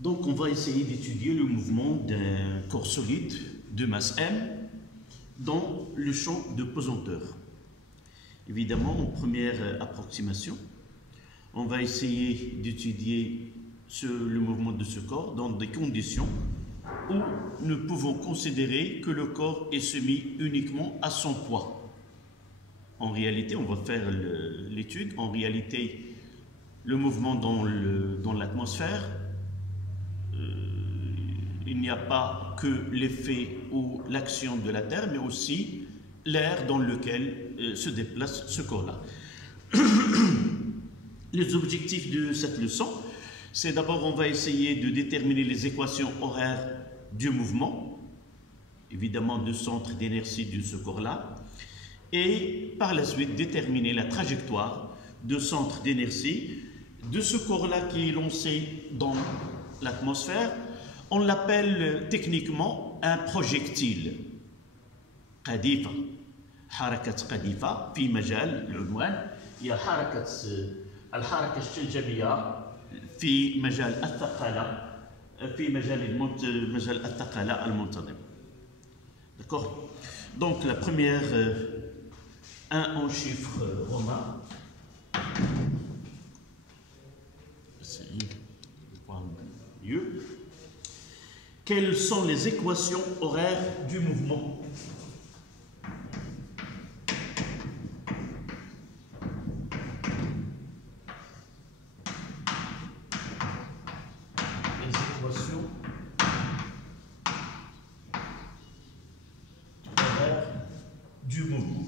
Donc, on va essayer d'étudier le mouvement d'un corps solide de masse M dans le champ de pesanteur. Évidemment, en première approximation, on va essayer d'étudier le mouvement de ce corps dans des conditions où nous pouvons considérer que le corps est soumis uniquement à son poids. En réalité, on va faire l'étude. En réalité, le mouvement dans l'atmosphère, il n'y a pas que l'effet ou l'action de la Terre, mais aussi l'air dans lequel se déplace ce corps-là. Les objectifs de cette leçon, c'est d'abord, on va essayer de déterminer les équations horaires du mouvement, évidemment du centre d'inertie de ce corps-là, et par la suite déterminer la trajectoire de centre d'inertie de ce corps-là qui est lancé dans l'atmosphère. On l'appelle techniquement un projectile. قذيفة حركة قذيفة في مجال العنوان هي الحركة الشنجبية في مجال الثقالة في مجال الثقالة المنتظم. D'accord? Donc la première 1 en chiffres romains. Mieux. Quelles sont les équations horaires du mouvement? Les équations horaires du mouvement.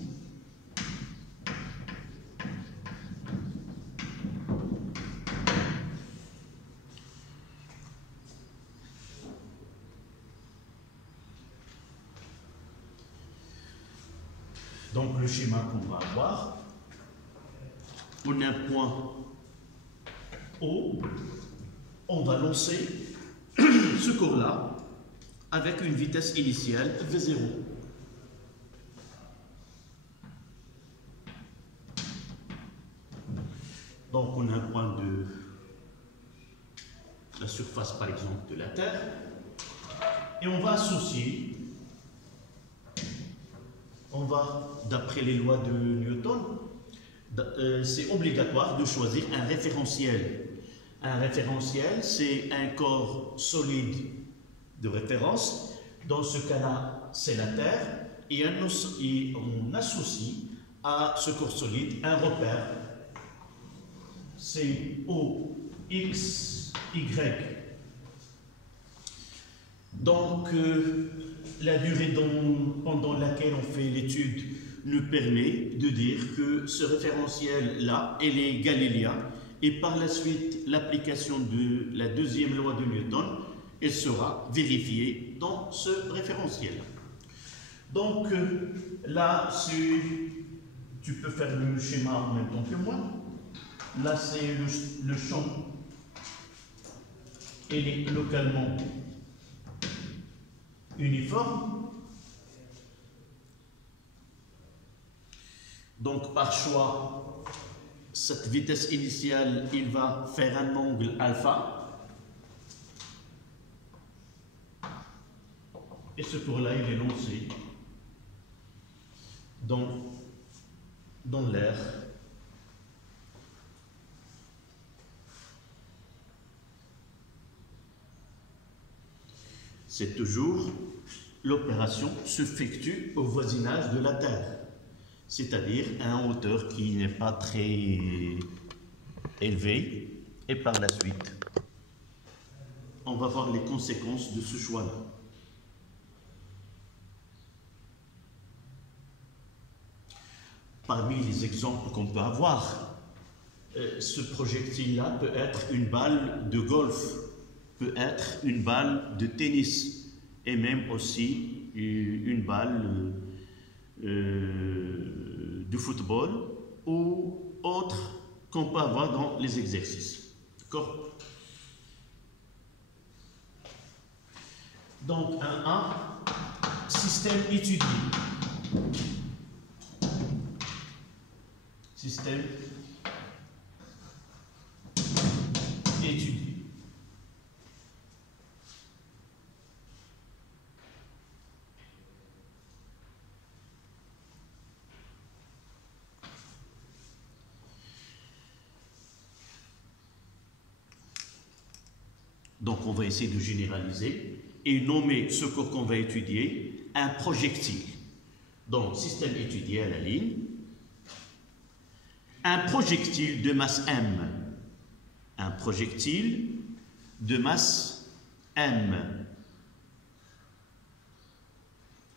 Donc le schéma qu'on va avoir, on a un point O, on va lancer ce corps-là avec une vitesse initiale V0. Donc on a un point de la surface par exemple de la Terre et on va associer. On va, d'après les lois de Newton, c'est obligatoire de choisir un référentiel. Un référentiel, c'est un corps solide de référence. Dans ce cas-là, c'est la Terre. Et on associe à ce corps solide un repère. C'est O, X, Y. Donc, la durée pendant laquelle on fait l'étude nous permet de dire que ce référentiel-là, il est galiléen, et par la suite, l'application de la deuxième loi de Newton, elle sera vérifiée dans ce référentiel. Donc, là, tu peux faire le schéma en même temps que moi. Là, c'est le champ, il est localement uniforme. Donc par choix, cette vitesse initiale, il va faire un angle alpha. Et ce corps-là, il est lancé dans l'air. C'est toujours l'opération s'effectue au voisinage de la Terre, c'est-à-dire à une hauteur qui n'est pas très élevée, et par la suite, on va voir les conséquences de ce choix-là. Parmi les exemples qu'on peut avoir, ce projectile-là peut être une balle de golf, peut être une balle de tennis et même aussi une balle de football ou autre qu'on peut avoir dans les exercices. D'accord? Donc, un A, système étudié. Système étudié. Donc on va essayer de généraliser et nommer ce qu'on va étudier un projectile. Donc système étudié à la ligne. Un projectile de masse M. Un projectile de masse M.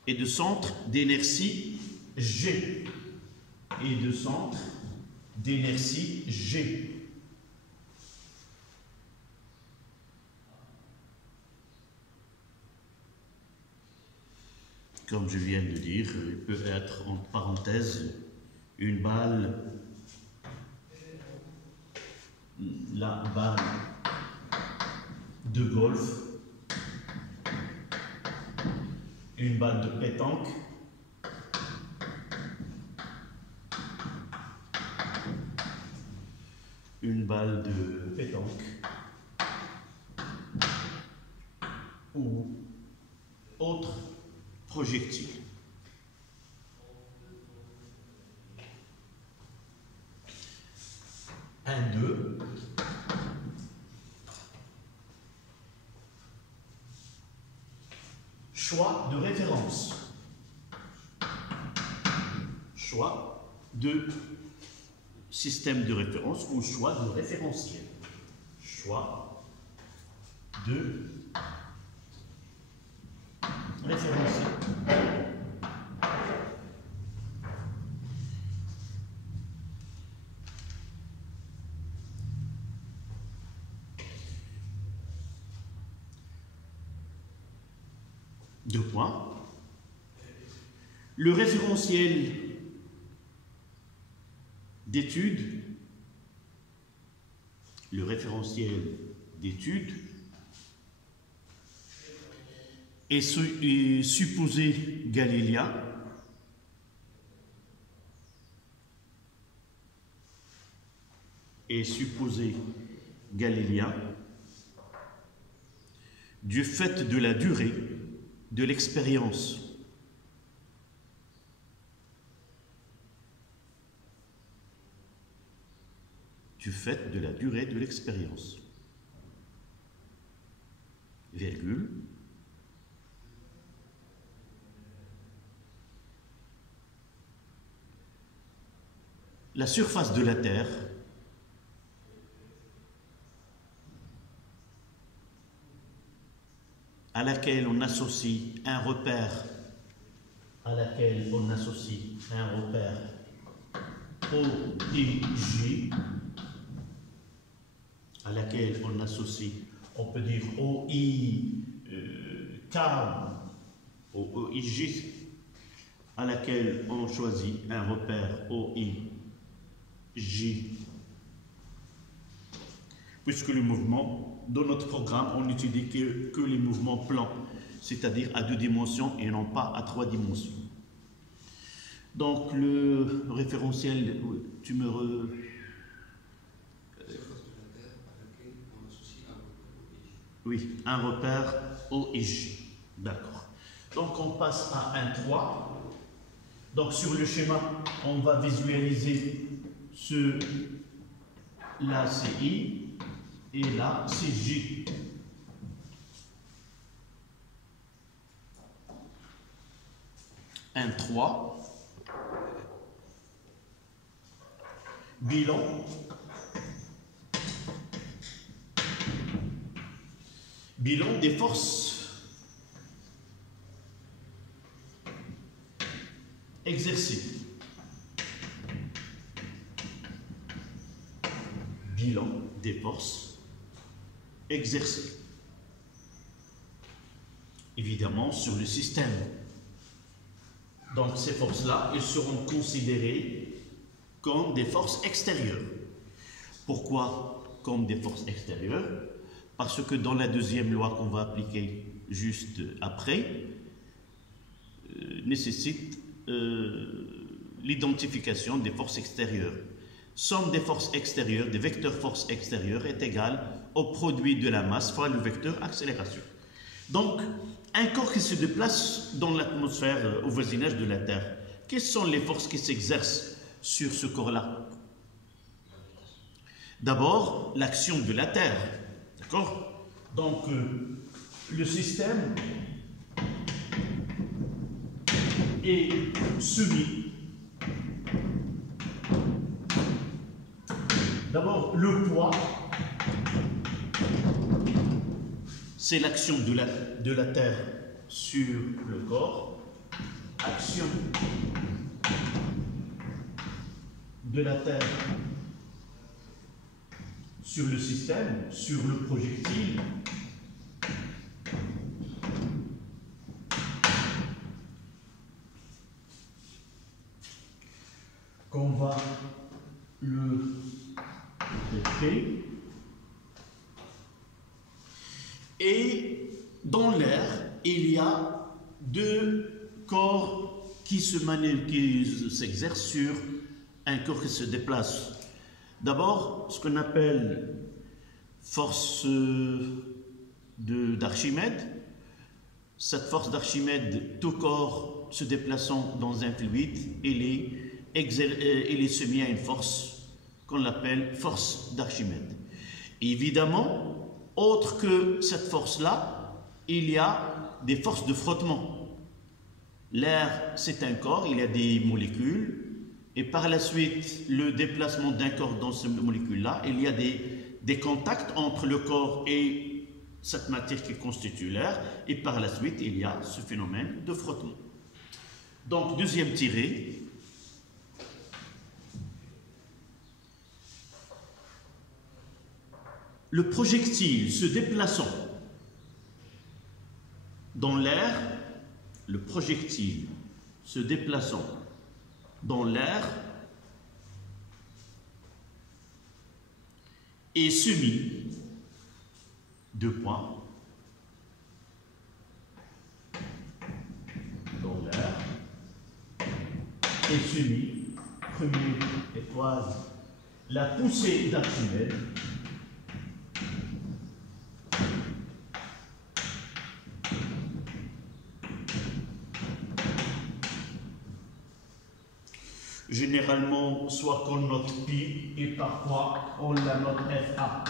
Et de centre d'inertie G. Et de centre d'inertie G. Comme je viens de dire, il peut être entre parenthèses une balle, la balle de golf, une balle de pétanque, une balle de pétanque ou autre projectile. Un, deux. Choix de référence. Choix de système de référence ou choix de référentiel. Choix de référentiel. Deux points. Le référentiel d'étude, est supposé galiléen. Du fait de la durée de l'expérience. Du fait de la durée de l'expérience. Virgule. La surface de la Terre à laquelle on associe un repère, OIJ, à laquelle on associe, on peut dire OIK ou OIJ, à laquelle on choisit un repère OIJ, puisque le mouvement, dans notre programme, on n'étudie que les mouvements plans, c'est-à-dire à 2 dimensions et non pas à 3 dimensions. Donc le référentiel, tu me... Oui, un repère OIJ. D'accord. Donc on passe à 1,3. Donc sur le schéma, on va visualiser là c'est I et là c'est J. Un 3. Bilan. Bilan des forces exercées. Bilan des forces exercées. Évidemment, sur le système. Donc, ces forces-là, elles seront considérées comme des forces extérieures. Pourquoi comme des forces extérieures? Parce que dans la deuxième loi qu'on va appliquer juste après, nécessite l'identification des forces extérieures. Somme des forces extérieures, des vecteurs force extérieure est égale au produit de la masse fois le vecteur accélération. Donc, un corps qui se déplace dans l'atmosphère au voisinage de la Terre, quelles sont les forces qui s'exercent sur ce corps-là? D'abord, l'action de la Terre, d'accord? Donc, le système est soumis. D'abord, le poids, c'est l'action de la Terre sur le corps. Action de la Terre sur le système, sur le projectile. Qu'on va le détecter. Et dans l'air, il y a deux corps qui s'exercent sur un corps qui se déplace. D'abord, ce qu'on appelle force d'Archimède. Cette force d'Archimède, tout corps se déplaçant dans un fluide, il est soumis à une force qu'on appelle force d'Archimède. Évidemment, autre que cette force-là, il y a des forces de frottement. L'air, c'est un corps, il y a des molécules, et par la suite, le déplacement d'un corps dans ces molécules-là, il y a des contacts entre le corps et cette matière qui constitue l'air, et par la suite, il y a ce phénomène de frottement. Donc, deuxième tiré. Le projectile se déplaçant dans l'air, le projectile se déplaçant dans l'air est soumis, deux points, dans l'air, est soumis, première étoile, la poussée d'Archimède, généralement, soit qu'on note pi et parfois on la note FA,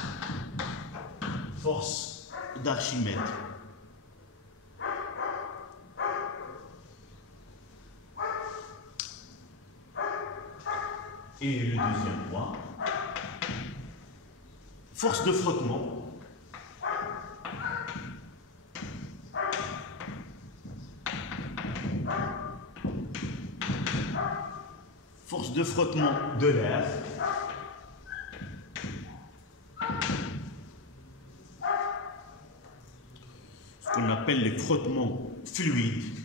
force d'Archimède. Et le deuxième point, force de frottement. Force de frottement de l'air. Ce qu'on appelle les frottements fluides.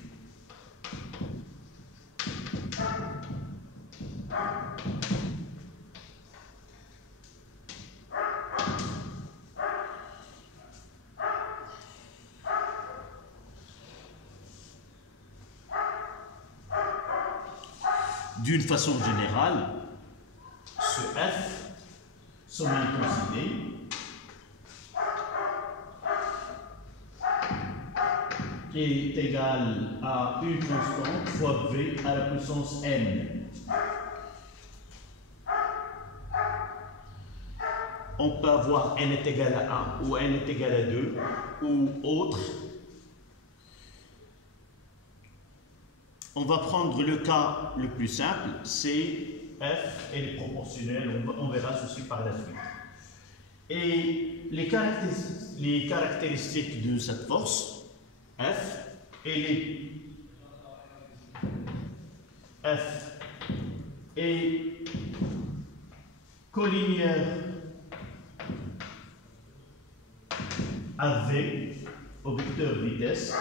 D'une façon générale, ce F, son intensité, est égale à une constante fois V à la puissance n. On peut avoir n est égal à 1 ou n est égal à 2 ou autre. On va prendre le cas le plus simple, c'est F, elle est proportionnelle, on verra ceci par la suite. Et les caractéristiques de cette force, F, F est collinéaire à V, au vecteur vitesse,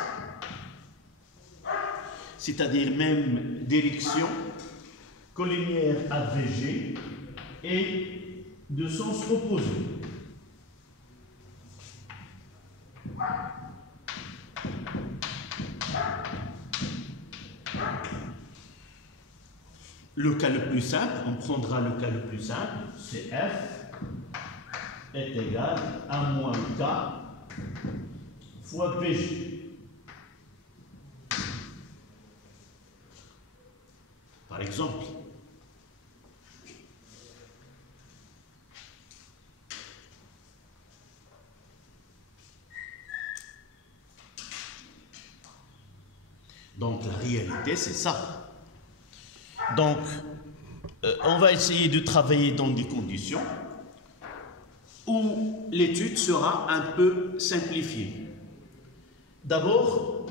c'est-à-dire même direction, collinéaire à VG et de sens opposé. Le cas le plus simple, on prendra le cas le plus simple, c'est F est égal à moins K fois VG. Par exemple, Donc la réalité, c'est ça. Donc, on va essayer de travailler dans des conditions où l'étude sera un peu simplifiée. D'abord,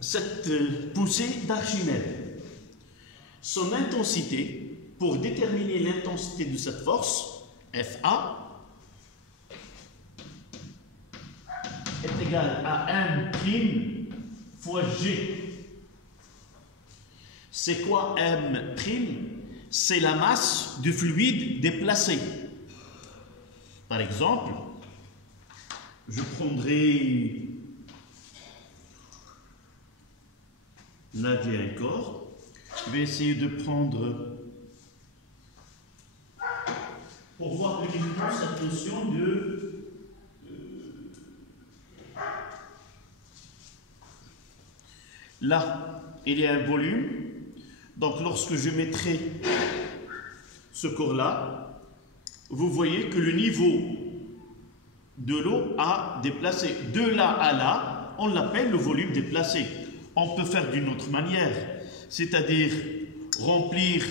cette poussée d'Archimède, son intensité, pour déterminer l'intensité de cette force, FA, est égale à M' fois G. C'est quoi M'? C'est la masse du fluide déplacé. Par exemple, je prendrai là j'ai un corps. Je vais essayer de prendre, pour voir uniquement cette notion de là, il y a un volume. Donc, lorsque je mettrai ce corps-là, vous voyez que le niveau de l'eau a déplacé. De là à là, on l'appelle le volume déplacé. On peut faire d'une autre manière, c'est-à-dire remplir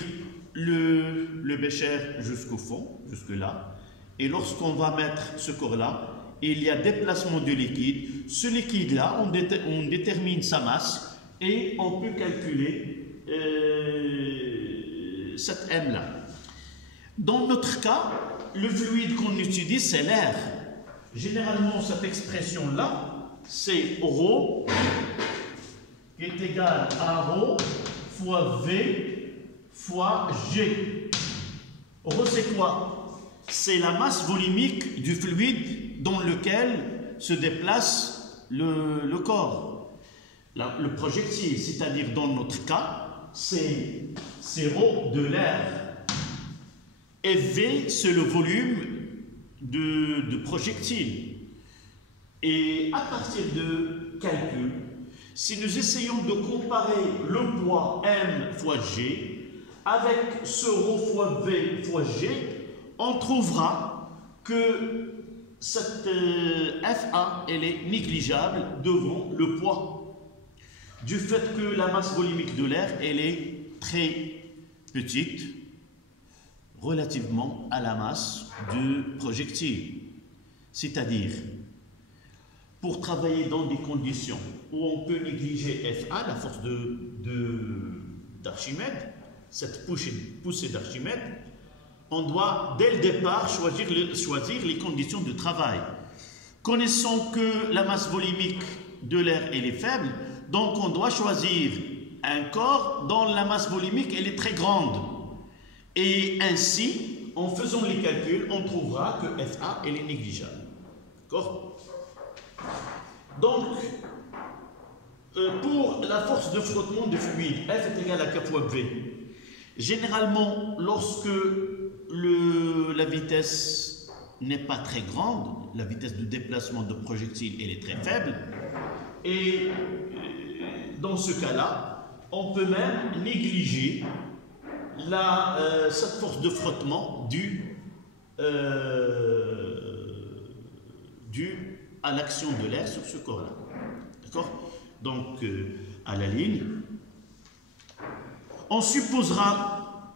le bécher jusqu'au fond, jusque-là. Et lorsqu'on va mettre ce corps-là, il y a déplacement de liquide. Ce liquide-là, on détermine sa masse et on peut calculer cette M-là. Dans notre cas, le fluide qu'on utilise, c'est l'air. Généralement, cette expression-là, c'est ρ qui est égal à ρ fois V fois G. Ρ, c'est quoi? C'est la masse volumique du fluide dans lequel se déplace le corps. Le projectile, c'est-à-dire dans notre cas, c'est ρ de l'air. Et V, c'est le volume de projectile. Et à partir de calcul, si nous essayons de comparer le poids M fois G avec ce ρ fois V fois G, on trouvera que cette FA, elle est négligeable devant le poids. Du fait que la masse volumique de l'air, elle est très petite relativement à la masse du projectile. C'est-à-dire, pour travailler dans des conditions où on peut négliger FA, la force d'Archimède, cette poussée d'Archimède, on doit dès le départ choisir les conditions de travail. Connaissant que la masse volumique de l'air elle est faible, donc on doit choisir un corps dont la masse volumique elle est très grande. Et ainsi, en faisant les calculs, on trouvera que FA elle est négligeable. D'accord? Donc, pour la force de frottement du fluide, F est égal à K fois V. Généralement, lorsque la vitesse n'est pas très grande, la vitesse de déplacement de projectile elle est très faible, et dans ce cas-là, on peut même négliger cette force de frottement due à l'action de l'air sur ce corps-là. D'accord? Donc, à la ligne, on supposera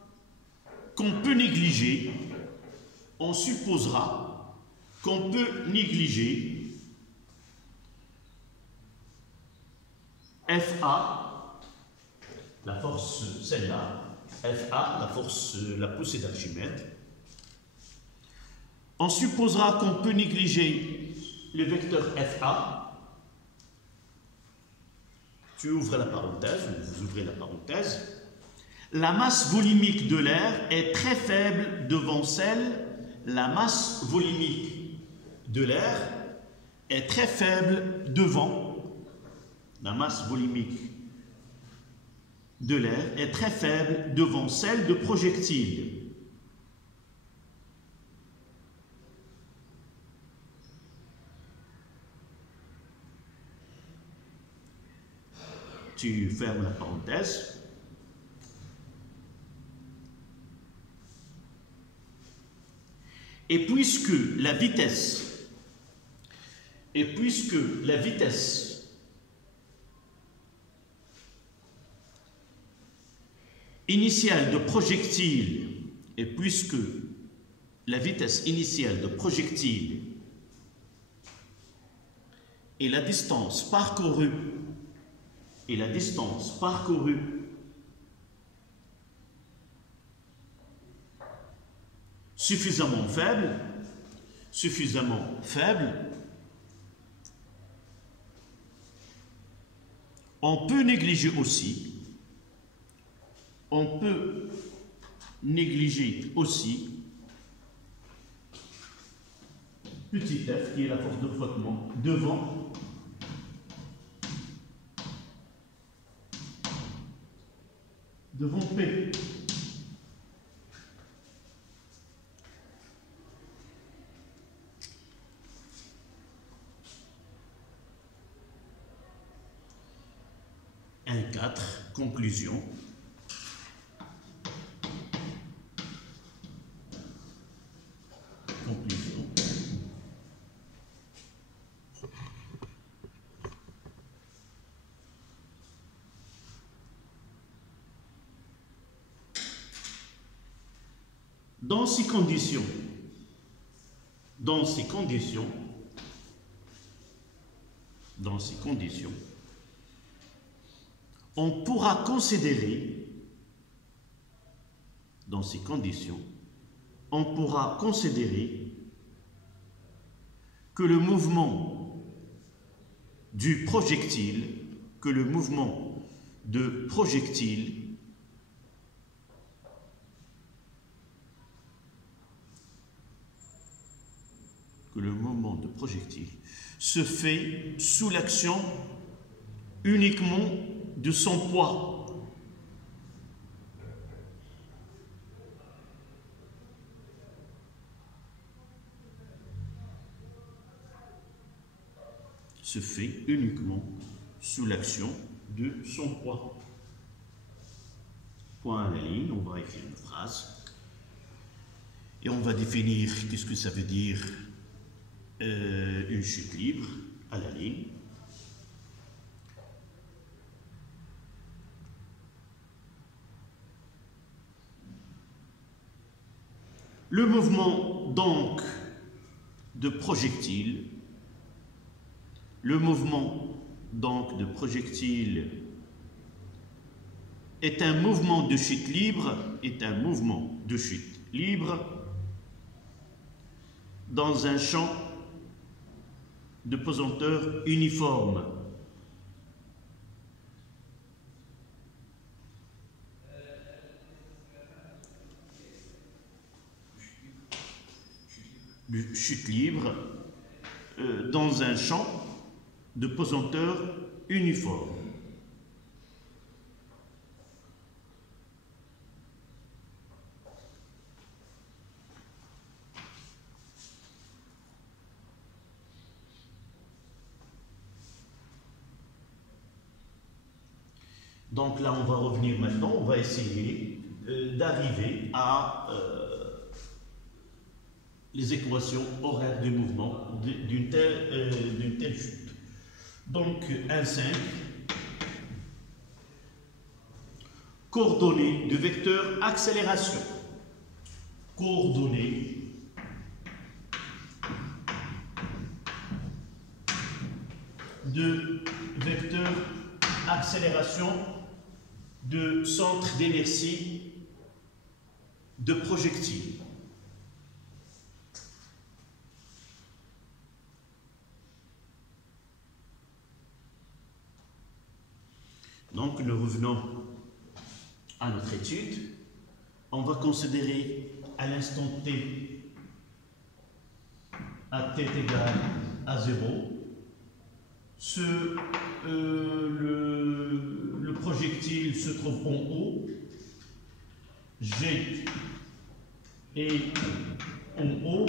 qu'on peut négliger, FA, la force, celle-là, FA, la poussée d'Archimède. On supposera qu'on peut négliger le vecteur FA. Tu ouvres la parenthèse, vous ouvrez la parenthèse. La masse volumique de l'air est très faible devant la masse volumique de l'air est très faible devant la masse volumique de l'air est très faible devant celle de projectile. Tu fermes la parenthèse. Et puisque la vitesse initiale de projectile, et puisque la vitesse initiale de projectile et la distance parcourue suffisamment faible, on peut négliger aussi petit f qui est la force de frottement devant P. Conclusion. Dans ces conditions, on pourra considérer que le mouvement de projectile se fait sous l'action uniquement de son poids. Point à la ligne, on va écrire une phrase. Et on va définir qu'est-ce que ça veut dire une chute libre à la ligne. Le mouvement donc de projectile est un mouvement de chute libre, dans un champ de pesanteur uniforme. Chute libre dans un champ de pesanteur uniforme. Donc là, on va revenir maintenant, on va essayer d'arriver à les équations horaires du mouvement d'une telle chute. Donc 1,5, coordonnées de vecteur accélération. Coordonnées de vecteur accélération de centre d'inertie de projectile. Donc nous revenons à notre étude. On va considérer à l'instant t, à t égale à 0, le projectile se trouve en haut, G est en haut,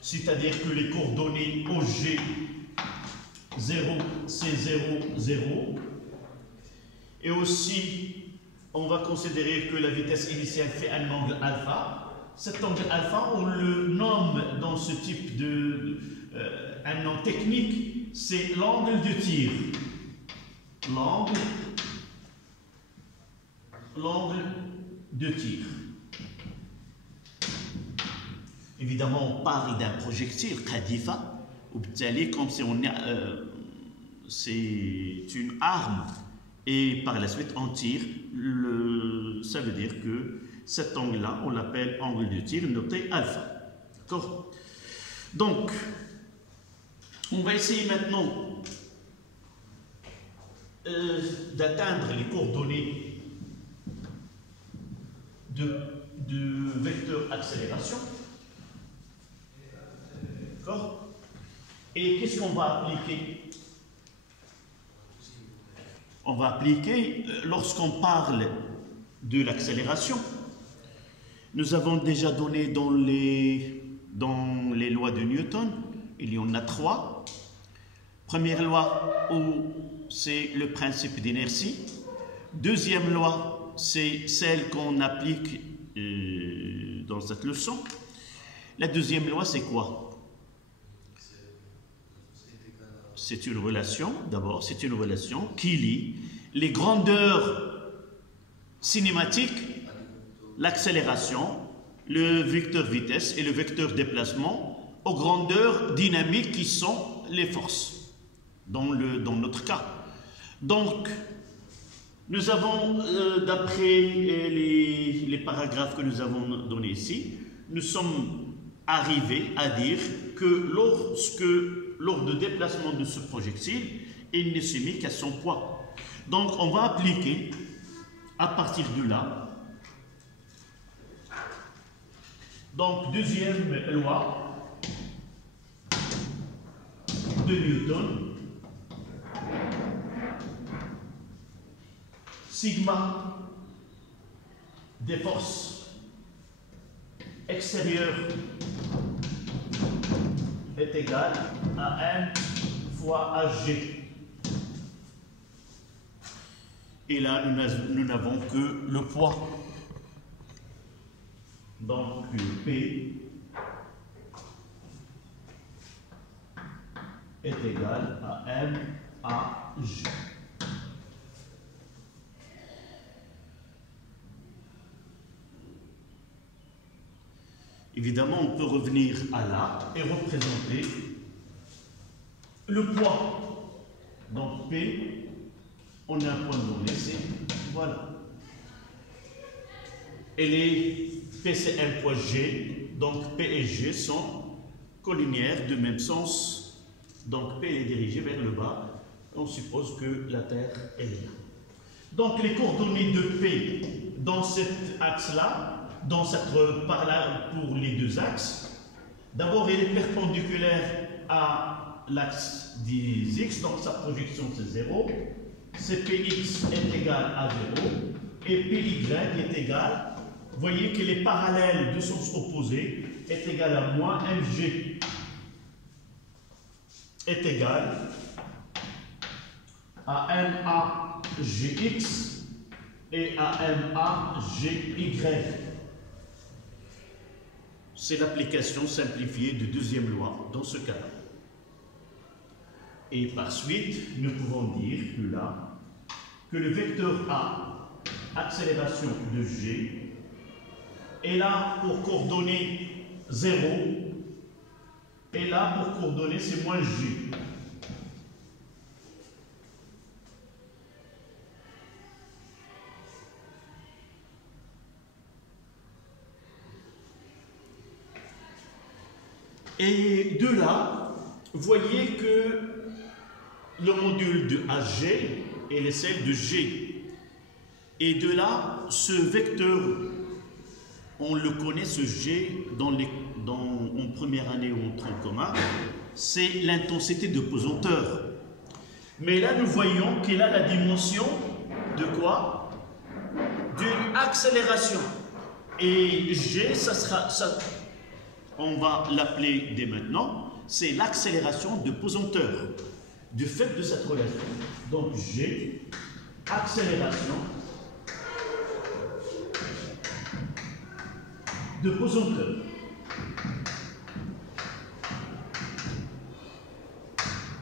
c'est-à-dire que les coordonnées OG 0, c'est 0, 0. Et aussi, on va considérer que la vitesse initiale fait un angle alpha. Cet angle alpha, on le nomme dans ce type un nom technique, c'est l'angle de tir. L'angle l'angle de tir. Évidemment, on parle d'un projectile, Qadifa, ou comme si on c'est une arme, et par la suite on tire, ça veut dire que cet angle-là, on l'appelle angle de tir, noté alpha. D'accord? Donc, on va essayer maintenant d'atteindre les coordonnées de vecteur accélération. D'accord? Et qu'est-ce qu'on va appliquer? On va appliquer, lorsqu'on parle de l'accélération, nous avons déjà donné dans les lois de Newton, il y en a 3. Première loi, c'est le principe d'inertie. Deuxième loi, c'est celle qu'on applique dans cette leçon. La deuxième loi, c'est quoi? C'est une relation, d'abord, c'est une relation qui lie les grandeurs cinématiques, l'accélération, le vecteur vitesse et le vecteur déplacement, aux grandeurs dynamiques qui sont les forces, dans notre cas. Donc, nous avons, d'après les paragraphes que nous avons donnés ici, nous sommes arrivés à dire que lors du déplacement de ce projectile, il ne se met qu'à son poids. Donc, on va appliquer, à partir de là, donc, deuxième loi de Newton, sigma des forces extérieures est égal à M fois AG. Et là, nous n'avons que le poids. Donc, P est égal à M à G. Évidemment, on peut revenir à là et représenter le poids. Donc, P, on a un point donné, c'est voilà. Et P, c'est un poids G, donc P et G sont collinières de même sens. Donc, P est dirigé vers le bas. On suppose que la Terre est là. Donc, les coordonnées de P dans cet axe-là, par là pour les deux axes. D'abord, elle est perpendiculaire à l'axe des X, donc sa projection c'est 0. Px est égal à 0 et Py est égal, vous voyez qu'elle est parallèle de sens opposé, est égal à moins Mg est égal à MaGx et à MaGy. C'est l'application simplifiée de deuxième loi dans ce cas-là. Et par suite, nous pouvons dire que le vecteur A, accélération de G, est là pour coordonner 0, et là pour coordonner c'est moins G. Et de là, vous voyez que le module de HG est celle de G. Et de là, ce vecteur, on le connaît, ce G, en première année ou en tronc commun, c'est l'intensité de pesanteur. Mais là, nous voyons qu'il a la dimension de quoi? D'une accélération. Et G, on va l'appeler dès maintenant, c'est l'accélération de pesanteur, du fait de cette relation. Donc G, accélération de pesanteur.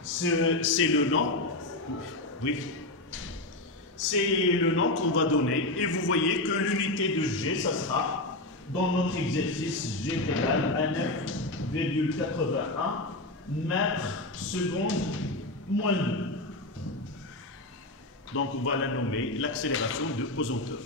C'est le nom, oui, c'est le nom qu'on va donner. Et vous voyez que l'unité de G, ça sera, dans notre exercice, G égale à 9,81 mètres secondes moins 2. Donc on va la nommer l'accélération de pesanteur.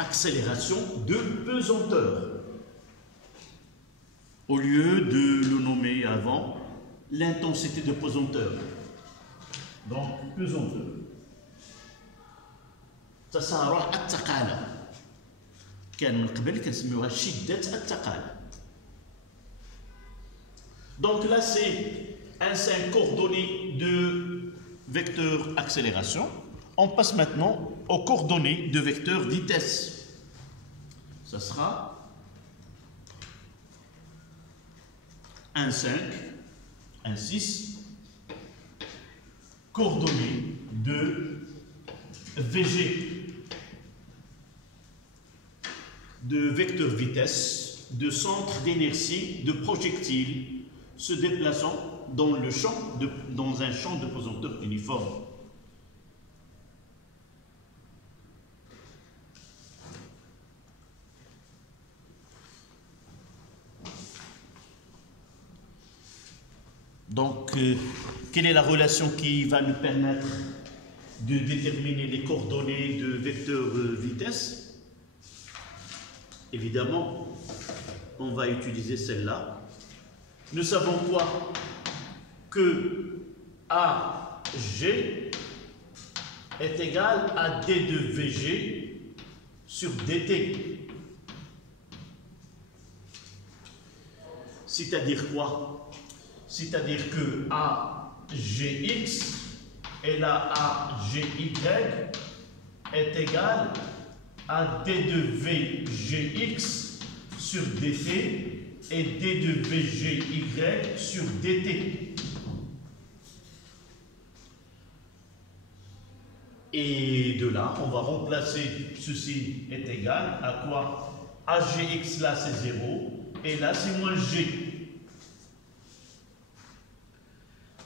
Accélération de pesanteur. Au lieu de le nommer avant l'intensité de pesanteur. Donc, pesanteur. تصارع الثقالة. كان من قبل كنسميوها شدة الثقالة. Donc là, c'est un signe coordonné de vecteur accélération. On passe maintenant aux coordonnées de vecteur vitesse. Ça sera 1,5, 1,6, coordonnées de VG, de vecteur vitesse, de centre d'inertie de projectile se déplaçant dans un champ de pesanteur uniforme. Donc, quelle est la relation qui va nous permettre de déterminer les coordonnées de vecteur vitesse? Évidemment, on va utiliser celle-là. Nous savons quoi? Que AG est égal à D de VG sur DT. C'est-à-dire quoi? C'est-à-dire que AGX et la AGY est égal à D de VGX sur DT et D de VGY sur DT. Et de là, on va remplacer ceci est égal à quoi? AGX là c'est 0 et là c'est moins G.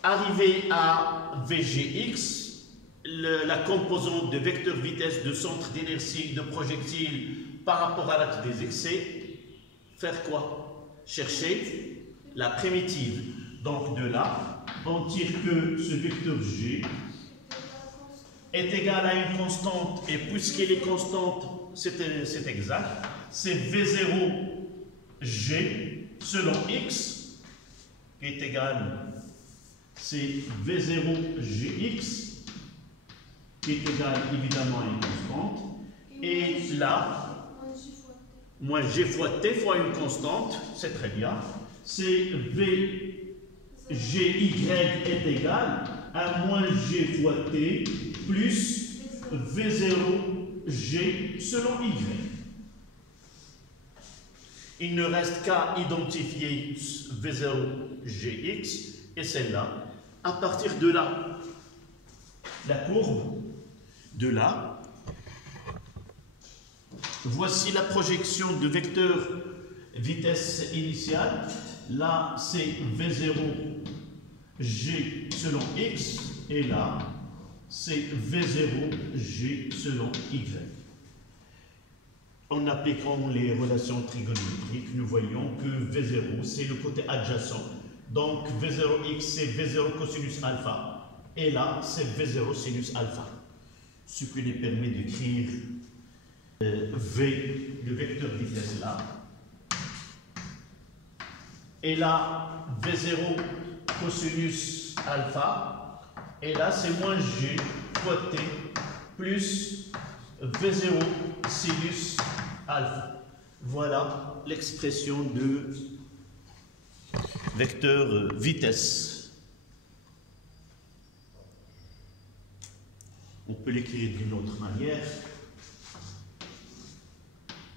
Arrivé à VGX, la composante de vecteur vitesse de centre d'inertie de projectile par rapport à l'axe des excès, faire quoi? Chercher la primitive. Donc de là, on tire que ce vecteur G est égal à une constante, et puisqu'elle est constante, c'est exact, c'est V0 G selon X qui est égal, c'est V0 Gx qui est égal évidemment à une constante, et là, moins G fois T fois une constante, c'est très bien, c'est VGY est égal à moins G fois T plus V0 G selon Y. Il ne reste qu'à identifier V0 Gx et celle-là. À partir de là, la courbe de là, voici la projection de vecteur vitesse initiale. Là, c'est V0 G selon X et là, c'est V0 G selon Y. En appliquant les relations trigonométriques, nous voyons que V0, c'est le côté adjacent. Donc V0x, c'est V0 cosinus alpha. Et là, c'est V0 sinus alpha. Ce qui nous permet d'écrire V, le vecteur vitesse là. Et là, V0 cosinus alpha. Et là, c'est moins G fois T plus V0 sinus alpha. Voilà l'expression de vecteur vitesse. On peut l'écrire d'une autre manière.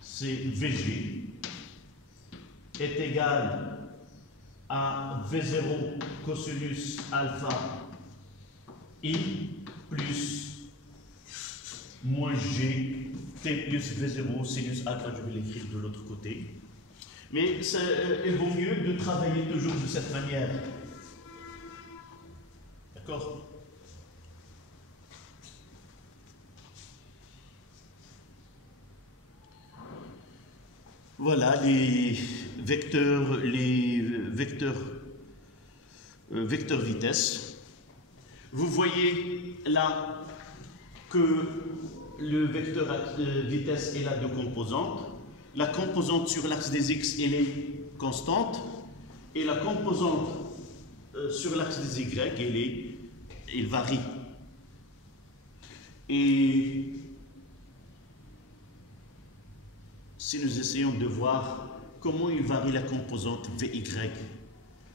C'est VG est égal à V0 cosinus alpha I plus moins G T plus V0 sinus alpha. Je vais l'écrire de l'autre côté. Mais il vaut mieux de travailler toujours de cette manière. D'accord? Voilà les vecteurs vitesse. Vous voyez là que le vecteur vitesse est là deux composantes. La composante sur l'axe des x, elle est constante, et la composante sur l'axe des y, elle varie. Et si nous essayons de voir comment il varie la composante VY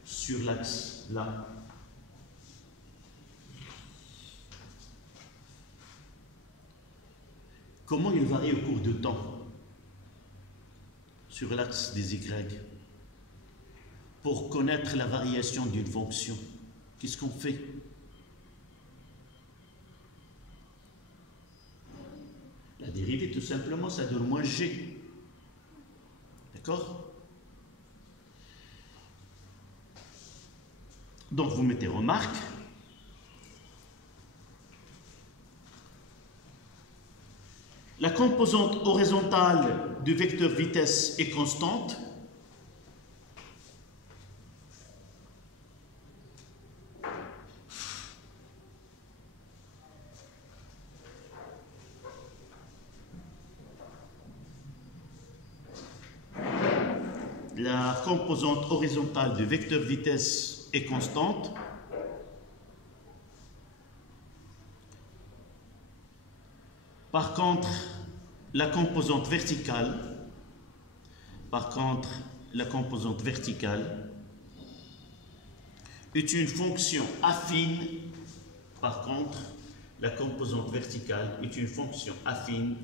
sur l'axe là, comment il varie au cours de temps sur l'axe des Y. Pour connaître la variation d'une fonction, qu'est-ce qu'on fait? La dérivée, tout simplement, ça donne moins G. D'accord? Donc, vous mettez remarque. La composante horizontale du vecteur vitesse est constante. La composante horizontale du vecteur vitesse est constante. Par contre, la composante verticale, est une fonction affine. Par contre, la composante verticale est une fonction affine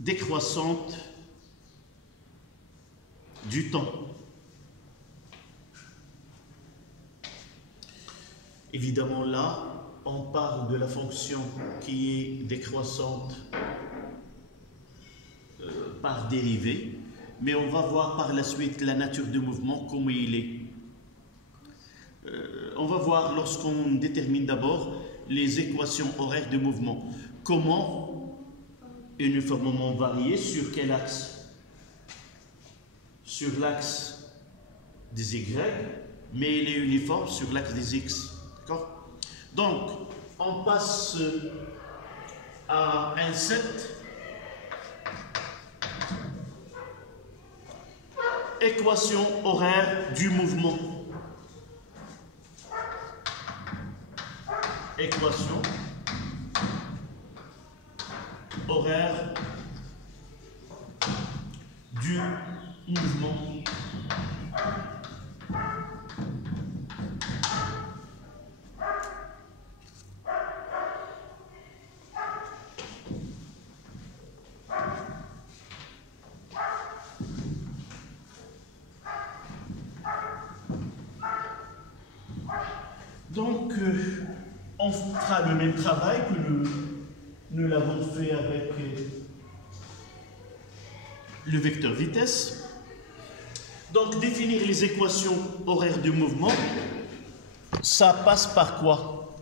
décroissante du temps. Évidemment, là, on parle de la fonction qui est décroissante par dérivée, mais on va voir par la suite la nature du mouvement, comment il est. On va voir lorsqu'on détermine d'abord les équations horaires de mouvement. Comment uniformément varier, sur quel axe? Sur l'axe des Y, mais il est uniforme sur l'axe des X. D'accord? Donc, on passe à un set. Équation horaire du mouvement. Équation horaire du mouvement. Donc, on fera le même travail que nous l'avons fait avec le vecteur vitesse. Donc, définir les équations horaires du mouvement, ça passe par quoi?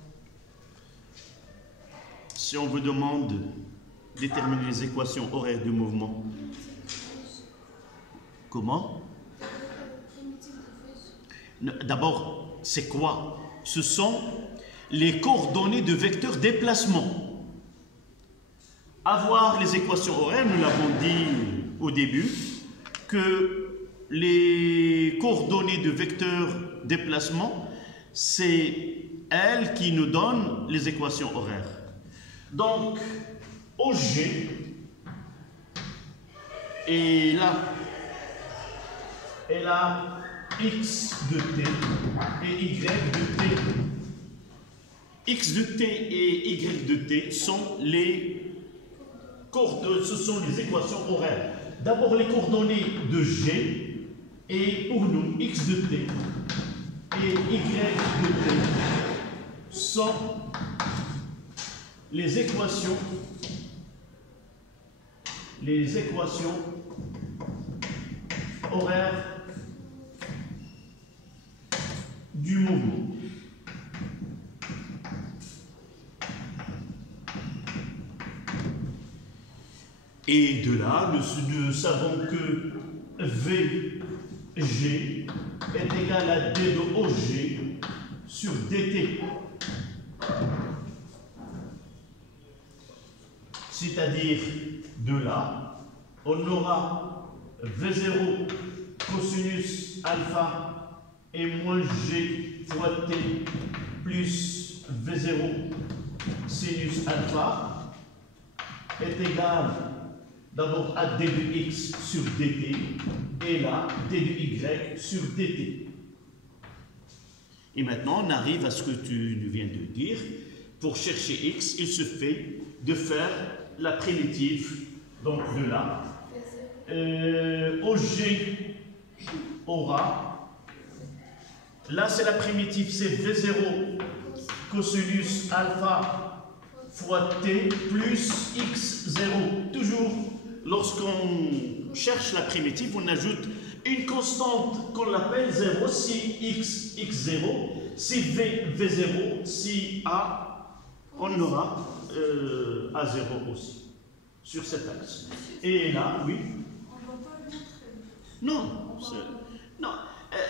Si on vous demande de déterminer les équations horaires du mouvement, comment? D'abord, c'est quoi? Ce sont les coordonnées de vecteurs déplacement. Avoir les équations horaires, nous l'avons dit au début, que les coordonnées de vecteurs déplacement, c'est elles qui nous donnent les équations horaires. Donc, OG Et là, x de t et y de t. X de t et y de t sont ce sont les équations horaires. D'abord les coordonnées de G, et pour nous, x de t et y de t sont les équations horaires du mouvement. Et de là, nous savons que VG est égal à D de OG sur DT. C'est-à-dire, de là, on aura V0 cosinus alpha et moins G fois T plus V0 sinus alpha est égal d'abord à d de x sur dt et là d de y sur dt. Et maintenant on arrive à ce que tu viens de dire. Pour chercher x, il suffit de faire la primitive, donc de là. OG aura, là c'est la primitive, c'est V0 cosinus alpha fois t plus x0. Toujours lorsqu'on cherche la primitive, on ajoute une constante qu'on appelle 0, si x, x0, si v, v0, si a, on aura a0 aussi, sur cet axe. Et là, oui. Non, non.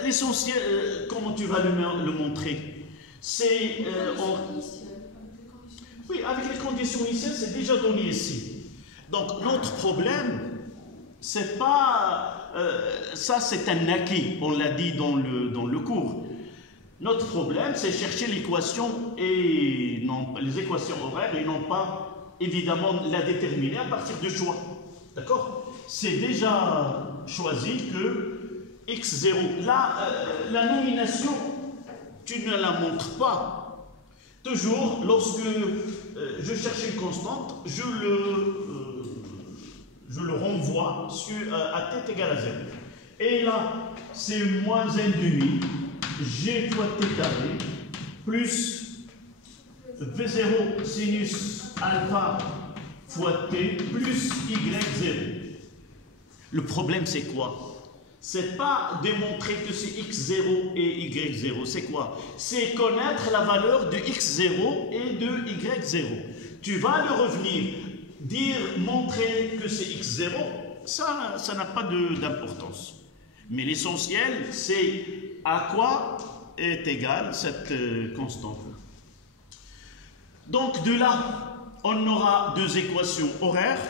L'essentiel, comment tu vas le montrer, c'est... oui, avec les conditions initiales, c'est déjà donné ici. Donc, notre problème, c'est pas... ça, c'est un acquis, on l'a dit dans le cours. Notre problème, c'est chercher l'équation et non, les équations horaires et non pas, évidemment, la déterminer à partir de choix. D'accord? C'est déjà choisi que x0. Là, la nomination, tu ne la montres pas. Toujours, lorsque je cherche une constante, je le renvoie à t égale à 0. Et là, c'est moins 1,5 g fois t carré plus v0 sinus alpha fois t plus y0. Le problème, c'est quoi? C'est pas démontrer que c'est x0 et y0. C'est quoi? C'est connaître la valeur de x0 et de y0. Tu vas le revenir, montrer que c'est x0, ça n'a pas d'importance. Mais l'essentiel, c'est à quoi est égale cette constante. Donc de là, on aura deux équations horaires.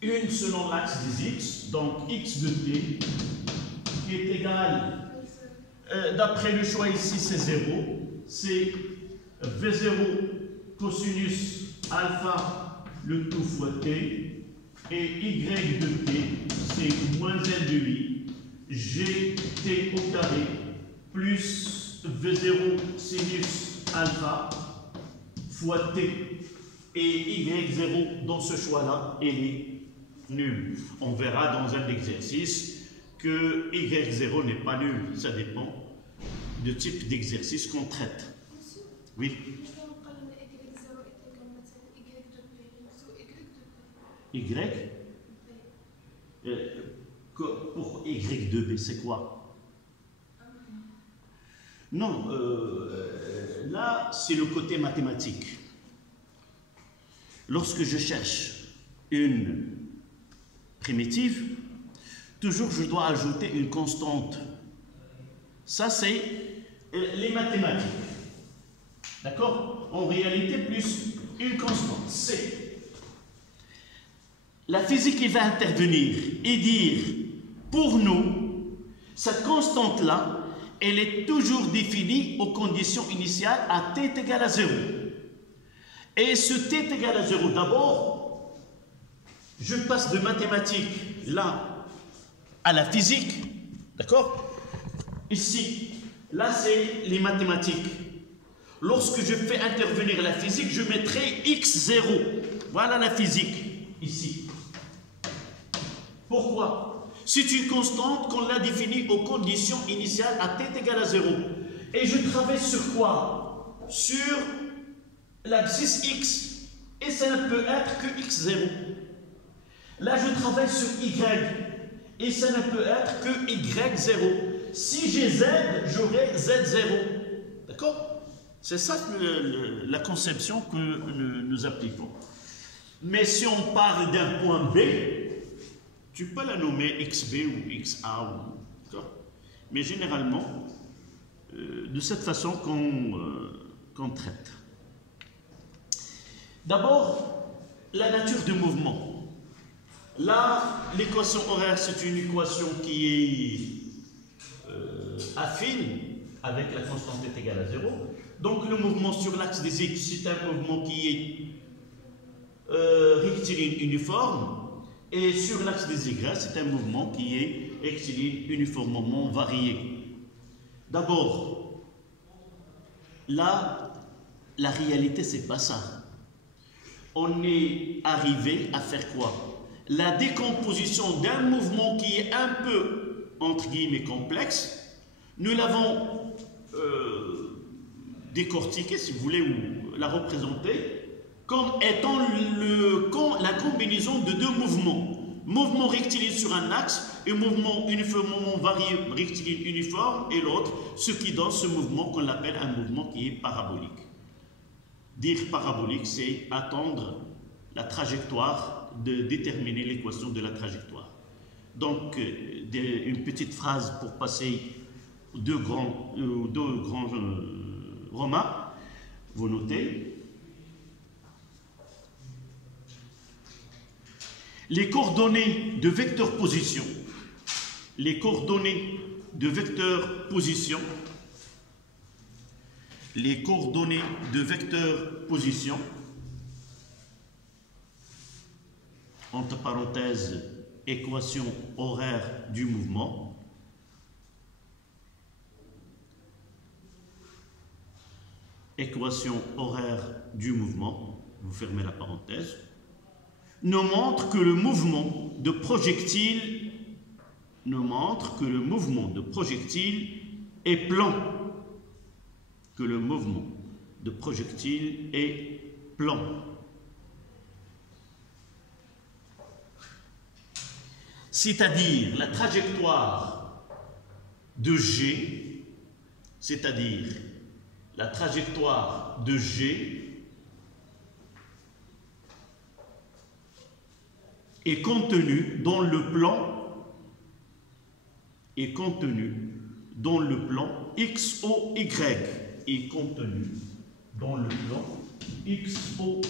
Une selon l'axe des x, donc x de t, qui est égal, d'après le choix ici, c'est 0. C'est v0 cosinus alpha, le tout fois t, et y de t, c'est moins 1,5 gt au carré, plus v0 sinus alpha fois t, et y0 dans ce choix-là, il est nul. On verra dans un exercice que y0 n'est pas nul. Ça dépend du type d'exercice qu'on traite. Oui. Y pour y de b, c'est quoi? Non, là, c'est le côté mathématique. Lorsque je cherche une primitive, toujours je dois ajouter une constante. Ça, c'est les mathématiques. D'accord? En réalité, plus une constante. C'est la physique qui va intervenir et dire, pour nous, cette constante-là, elle est toujours définie aux conditions initiales à t égale à 0. Et ce t égale à 0, d'abord, je passe de mathématiques, là, à la physique, d'accord? Ici, là, c'est les mathématiques. Lorsque je fais intervenir la physique, je mettrai x0. Voilà la physique, ici. Pourquoi? C'est une constante qu'on l'a définie aux conditions initiales à t égale à 0. Et je travaille sur quoi? Sur l'abscisse x. Et ça ne peut être que x0. Là, je travaille sur y. Et ça ne peut être que y0. Si j'ai z, j'aurai z0. D'accord? C'est ça la conception que nous appliquons. Mais si on parle d'un point B, tu peux la nommer XB ou XA. Mais généralement, de cette façon qu'on traite. D'abord, la nature du mouvement. Là, l'équation horaire, c'est une équation qui est affine avec la constante est égale à 0. Donc, le mouvement sur l'axe des X, c'est un mouvement qui est rectiligne uniforme. Et sur l'axe des Y, c'est un mouvement qui est rectiligne uniformément varié. D'abord, là, la réalité, c'est pas ça. On est arrivé à faire quoi? La décomposition d'un mouvement qui est un peu, entre guillemets, complexe. Nous l'avons décortiqué, si vous voulez, ou la représenter comme étant la combinaison de deux mouvements. Mouvement rectiligne sur un axe et mouvement uniformément varié rectiligne uniforme et l'autre, ce qui donne ce mouvement qu'on appelle un mouvement qui est parabolique. Dire parabolique, c'est attendre la trajectoire, de déterminer l'équation de la trajectoire. Donc, une petite phrase pour passer aux deux grands remarques. Vous notez. Les coordonnées de vecteur position. Les coordonnées de vecteur position. Les coordonnées de vecteur position. Entre parenthèses, équation horaire du mouvement. Équation horaire du mouvement, vous fermez la parenthèse, nous montre que le mouvement de projectile est plan. Que le mouvement de projectile est plan. C'est-à-dire la trajectoire de G, c'est-à-dire la trajectoire de G est contenue dans le plan XOY, est contenue dans le plan XOY.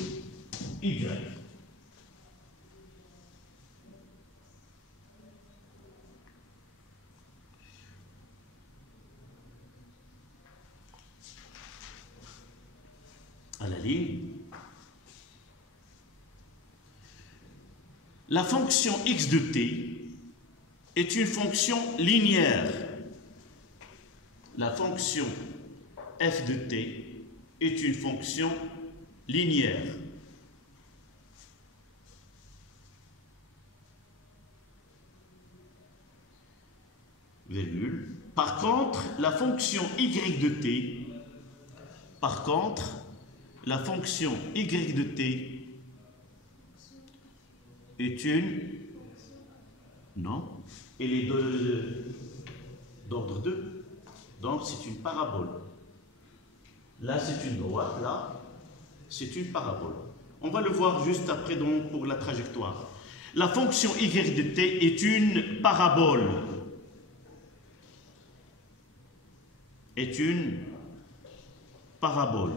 À la ligne, la fonction x de t est une fonction linéaire. La fonction f de t est une fonction linéaire. Virgule. Par contre, la fonction y de t, la fonction y de t est une... Non, elle est d'ordre 2. Donc c'est une parabole. Là c'est une droite, là c'est une parabole. On va le voir juste après donc pour la trajectoire. La fonction y de t est une parabole. Est une parabole.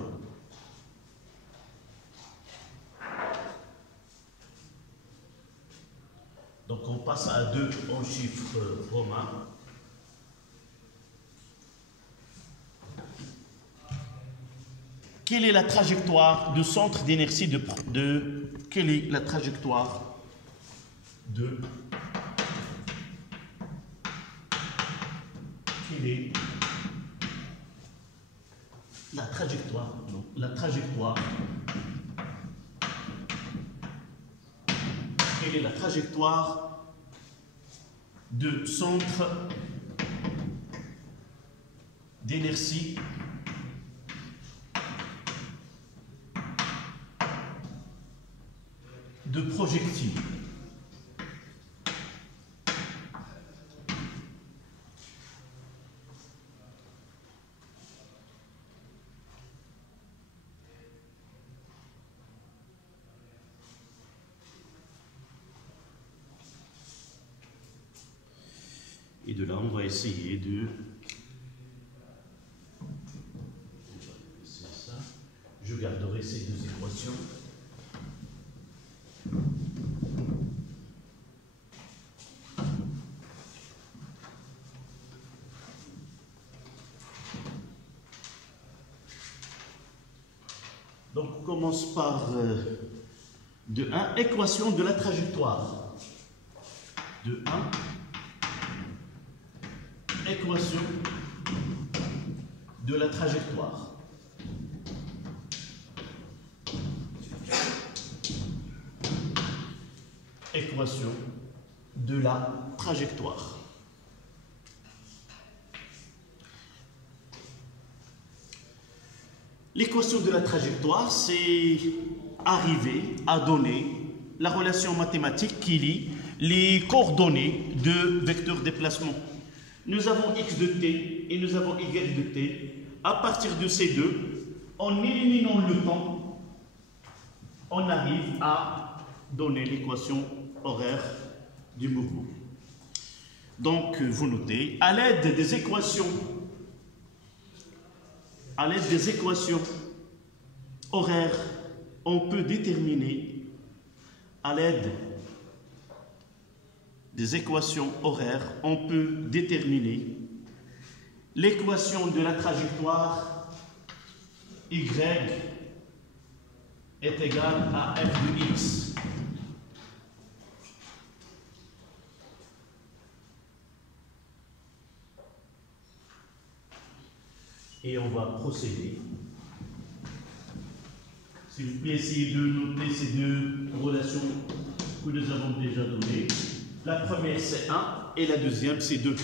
Donc on passe à 2 en chiffres romains. Quelle est la trajectoire de centre d'inertie quelle est la trajectoire de quelle est la trajectoire, non, la trajectoire, quelle est la trajectoire de centre d'inertie de projectile. Et de là, on va essayer de... C'est ça. Je garderai ces deux équations. Donc, on commence par de 1, équation de la trajectoire. De 1, équation de la trajectoire. Équation de la trajectoire. L'équation de la trajectoire, c'est arriver à donner la relation mathématique qui lie les coordonnées de vecteurs déplacement. Nous avons x de t et nous avons y de t. À partir de ces deux, en éliminant le temps, on arrive à donner l'équation horaire du mouvement. Donc, vous notez, à l'aide des équations horaires, on peut déterminer, à l'aide des équations horaires, on peut déterminer l'équation de la trajectoire y est égale à f de x. Et on va procéder. S'il vous plaît, essayez de noter ces deux relations que nous avons déjà données. La première, c'est 1 et la deuxième, c'est 2.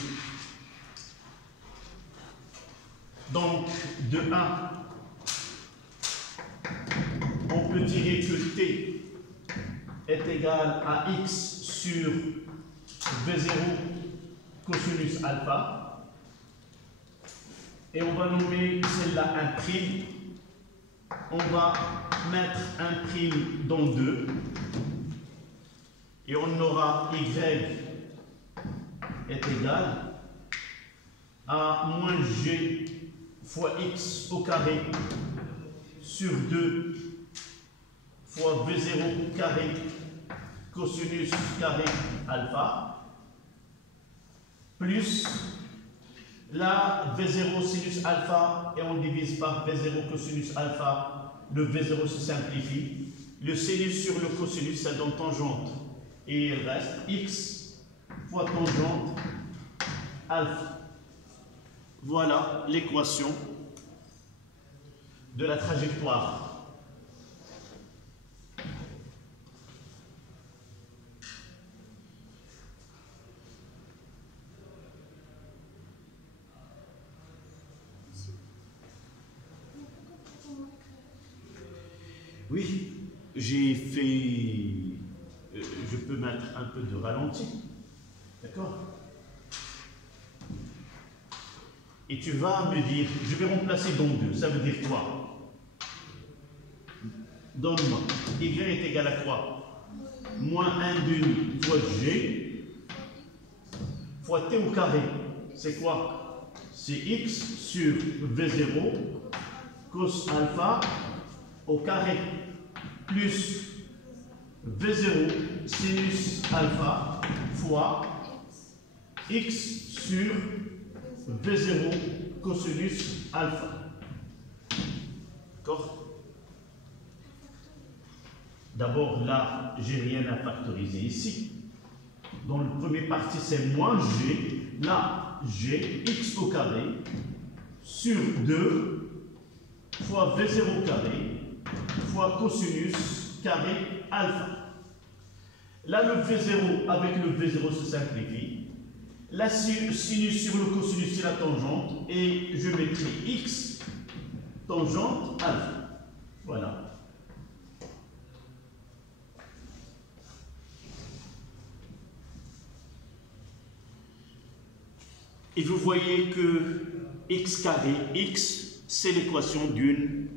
Donc, de 1, on peut tirer que t est égal à x sur v0 cosinus alpha. Et on va nommer celle-là un prime. On va mettre un prime dans 2. Et on aura y est égal à moins g fois x au carré sur 2 fois v0 carré cosinus carré alpha plus la V0 sinus alpha et on divise par V0 cosinus alpha, le V0 se simplifie, le sinus sur le cosinus ça donne tangente et il reste x fois tangente alpha. Voilà l'équation de la trajectoire. Oui, j'ai fait... je peux mettre un peu de ralenti. D'accord? Et tu vas me dire, je vais remplacer dans 2. Ça veut dire quoi? Donne-moi. Y est égal à quoi? Moins 1 demi fois g fois t au carré. C'est quoi? C'est x sur v0 cos alpha au carré plus v0 sinus alpha fois x sur v0 cosinus alpha. D'accord? D'abord là, j'ai rien à factoriser ici. Dans le premier partie, c'est moins G. Là, G, x au carré, sur 2 fois V0 carré, fois cosinus carré alpha. Là, le V0 avec le V0 se simplifie. La sinus sur le cosinus, c'est la tangente. Et je mettrai x tangente alpha. Voilà. Et vous voyez que x carré, x, c'est l'équation d'une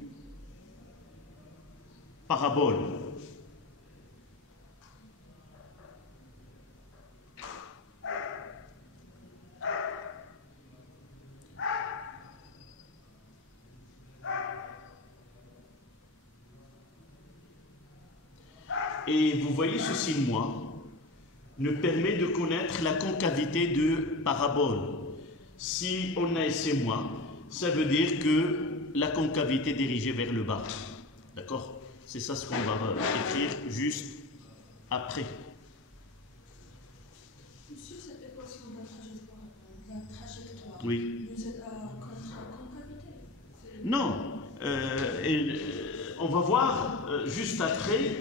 parabole. Et vous voyez ce signe-moi nous permet de connaître la concavité de parabole. Si on a essai moins, ça veut dire que la concavité est dirigée vers le bas. D'accord? C'est ça ce qu'on va écrire juste après. Monsieur, cette équation de la trajectoire, Oui. vous êtes à concavité? Non. On va voir juste après.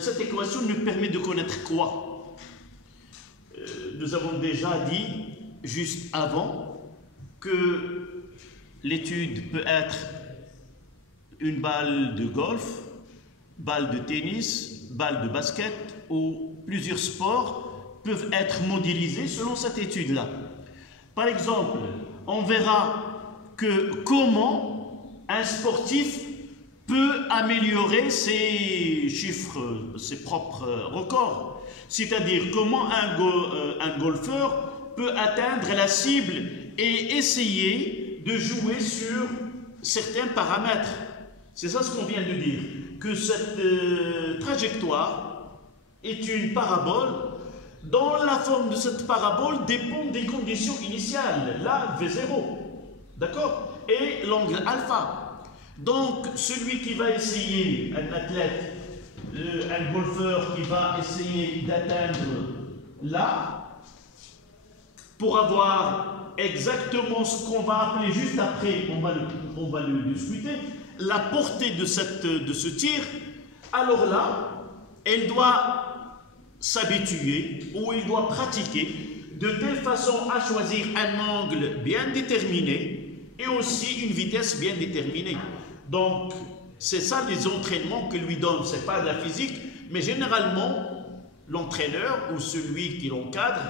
Cette équation nous permet de connaître quoi? Nous avons déjà dit juste avant que l'étude peut être une balle de golf, balle de tennis, balle de basket ou plusieurs sports peuvent être modélisés selon cette étude-là. Par exemple, on verra que comment un sportif peut améliorer ses chiffres, ses propres records. C'est-à-dire comment un golfeur peut atteindre la cible et essayer de jouer sur certains paramètres. C'est ça ce qu'on vient de dire, que cette trajectoire est une parabole dont la forme de cette parabole dépend des conditions initiales, là V0, d'accord, et l'angle alpha. Donc, celui qui va essayer, un athlète, un golfeur qui va essayer d'atteindre là, pour avoir exactement ce qu'on va appeler juste après, on va le discuter, la portée de ce tir, alors là, elle doit s'habituer ou il doit pratiquer de telle façon à choisir un angle bien déterminé et aussi une vitesse bien déterminée. Donc, c'est ça les entraînements que lui donne. Ce n'est pas de la physique, mais généralement, l'entraîneur ou celui qui l'encadre,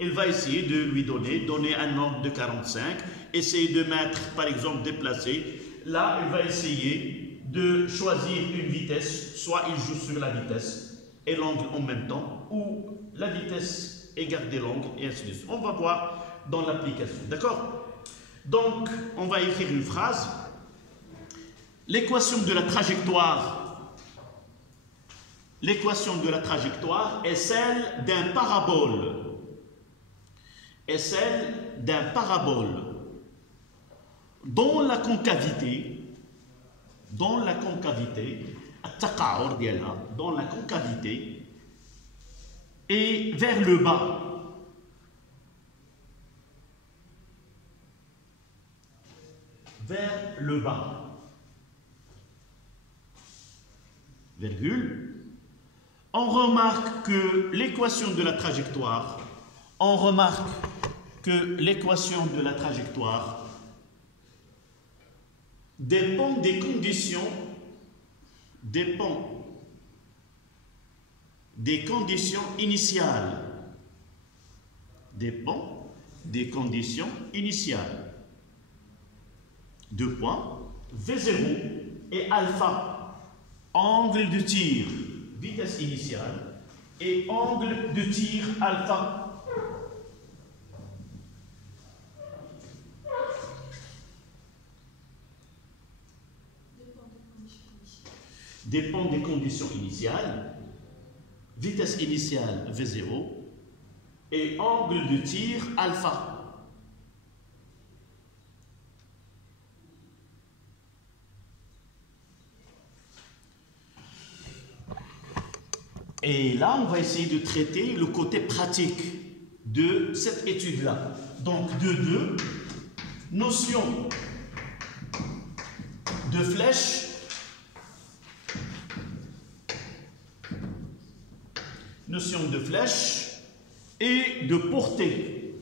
il va essayer de lui donner un angle de 45, essayer de mettre, par exemple, déplacé. Là, il va essayer de choisir une vitesse, soit il joue sur la vitesse et l'angle en même temps, ou la vitesse et garder l'angle, et ainsi de suite. On va voir dans l'application, d'accord? Donc, on va écrire une phrase. L'équation de la trajectoire est celle d'un parabole. Dont la concavité est vers le bas. Vers le bas. Virgule. On remarque que l'équation de la trajectoire dépend des conditions initiales. Deux points, V0 et alpha. Angle de tir, vitesse initiale, et angle de tir alpha. Dépend des conditions initiales, vitesse initiale V0 et angle de tir alpha. Et là, on va essayer de traiter le côté pratique de cette étude-là. Donc, de 2, notion de flèche, notion de flèche et de portée.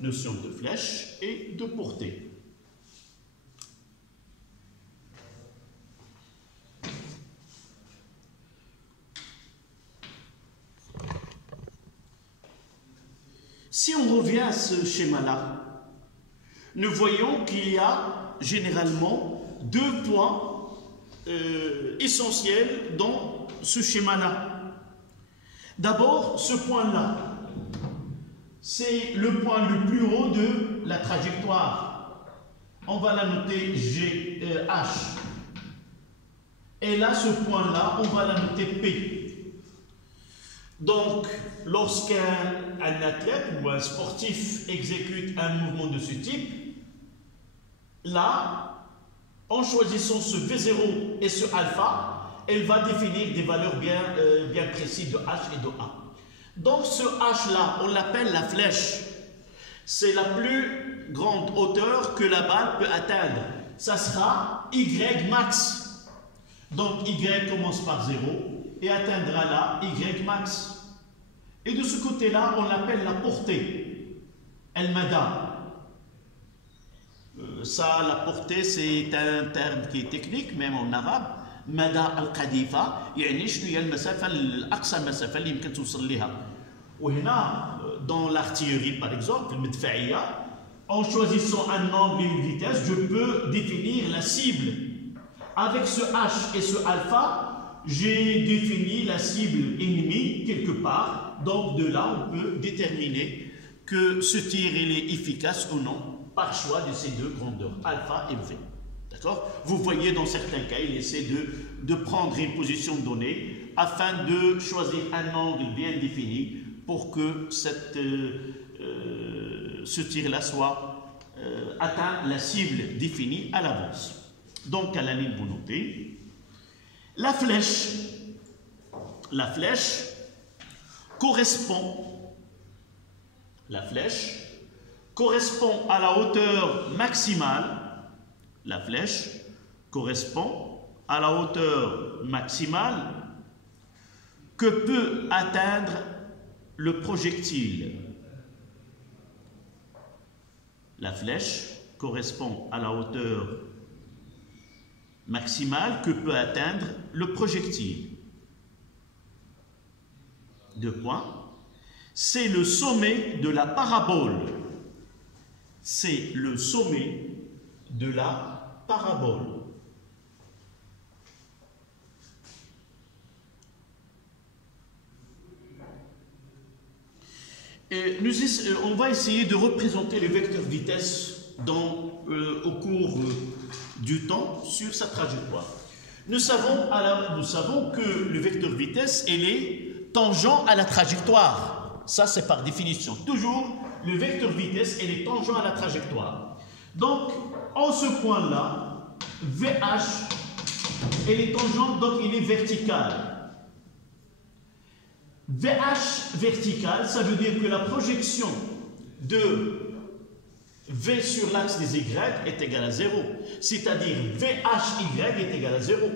Notion de flèche et de portée. Si on revient à ce schéma-là, nous voyons qu'il y a généralement 2 points essentiels dans ce schéma-là. D'abord, ce point-là, c'est le point le plus haut de la trajectoire. On va la noter H. Et là, ce point-là, on va la noter P. Donc, lorsqu'un athlète ou un sportif exécute un mouvement de ce type, là, en choisissant ce V0 et ce alpha, elle va définir des valeurs bien précises de H et de A. Donc, ce H-là, on l'appelle la flèche. C'est la plus grande hauteur que la balle peut atteindre. Ça sera Y max. Donc, Y commence par 0 et atteindra là Y max. Et de ce côté-là, on l'appelle la portée, el-mada. Ça, la portée, c'est un terme qui est technique, même en arabe. Mada al-qadifa, يعني شنو هي المسافة الأقصى المسافة اللي يمكن توصل لها. وهنا, dans l'artillerie par exemple, المدفعية, en choisissant un angle et une vitesse, je peux définir la cible. Avec ce H et ce alpha, j'ai défini la cible ennemie quelque part. Donc de là, on peut déterminer que ce tir il est efficace ou non par choix de ces 2 grandeurs, alpha et V. D'accord? Vous voyez, dans certains cas, il essaie de prendre une position donnée afin de choisir un angle bien défini pour que ce tir-là soit atteint la cible définie à l'avance. Donc, à la ligne, vous notez. La flèche correspond à la hauteur maximale. La flèche correspond à la hauteur maximale que peut atteindre le projectile. La flèche correspond à la hauteur maximale que peut atteindre le projectile. 2 points. C'est le sommet de la parabole. C'est le sommet de la parabole. Et on va essayer de représenter le vecteur vitesse au cours du temps sur sa trajectoire. Nous savons que le vecteur vitesse, il est tangent à la trajectoire. Ça, c'est par définition. Toujours, le vecteur vitesse, il est tangent à la trajectoire. Donc, en ce point-là, VH, il est tangent, donc il est vertical. VH vertical, ça veut dire que la projection de V sur l'axe des Y est égale à 0. C'est-à-dire VHY est égal à 0.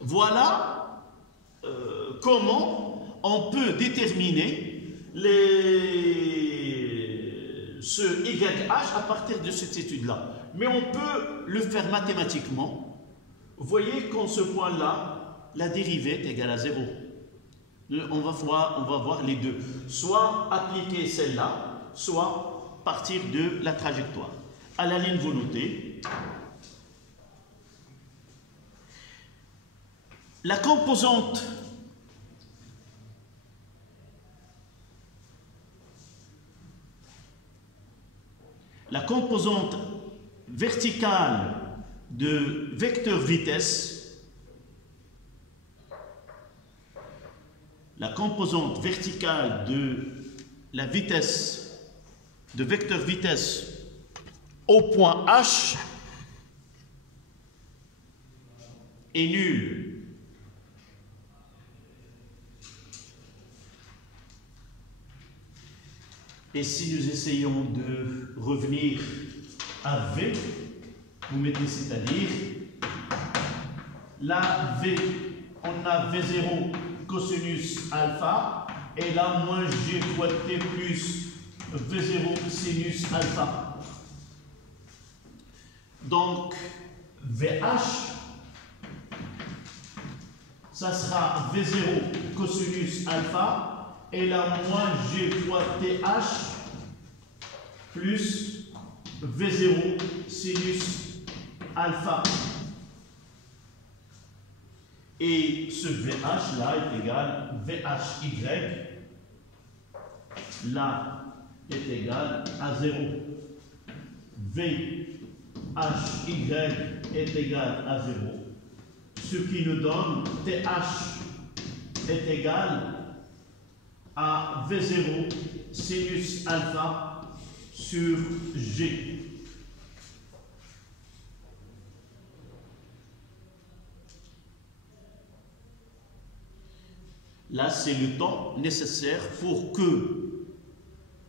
Voilà comment on peut déterminer ce YH à partir de cette étude-là. Mais on peut le faire mathématiquement. Vous voyez qu'en ce point-là, la dérivée est égale à 0. On va voir les deux. Soit appliquer celle-là, soit partir de la trajectoire. À la ligne, vous notez. La composante verticale de vecteur vitesse, la composante verticale de la vitesse, de vecteur vitesse au point H est nul. Et si nous essayons de revenir à V, vous mettez c'est-à-dire, là, V, on a V0 cosinus alpha, et là, moins G fois T plus V0 sinus alpha. Donc, VH, ça sera V0 cosinus alpha, et là, moins G fois TH plus V0 sinus alpha. Et ce VH là est égal VHY, là est égal à 0. VHY est égal à 0, ce qui nous donne TH est égal à V0 sinus alpha sur G. Là, c'est le temps nécessaire pour que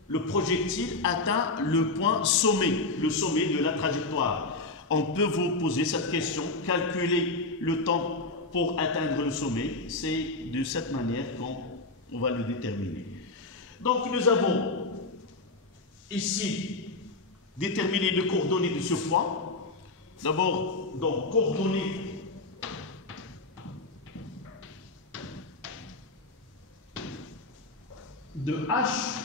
le projectile atteigne le point sommet, le sommet de la trajectoire. On peut vous poser cette question, calculer le temps pour atteindre le sommet. C'est de cette manière qu'on va le déterminer. Donc, nous avons ici déterminé les coordonnées de ce point. D'abord, donc, coordonnées de H,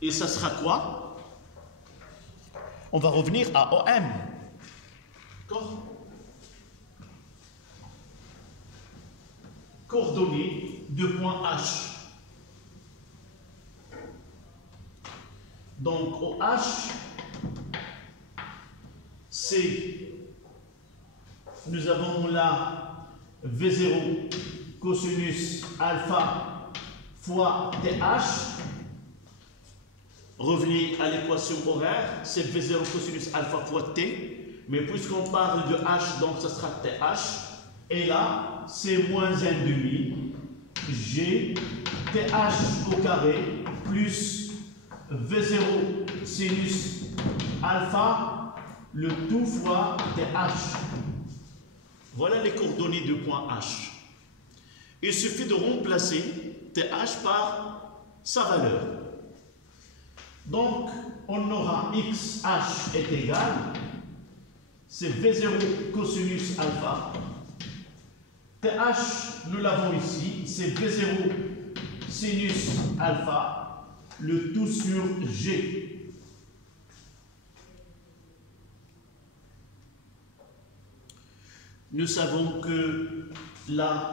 et ça sera quoi? On va revenir à OM. D'accord? Coordonnées de point H. Donc, OH, c'est, nous avons là V0 cosinus alpha fois TH. Revenez à l'équation horaire, c'est V0 cosinus alpha fois T. Mais puisqu'on parle de H, donc ce sera TH. Et là, c'est moins 1,5 G TH au carré plus V0 sinus alpha, le tout fois TH. Voilà les coordonnées de point H. Il suffit de remplacer TH par sa valeur. Donc, on aura XH est égal, c'est V0 cosinus alpha. TH, nous l'avons ici, c'est V0 sinus alpha, le tout sur G. Nous savons que là,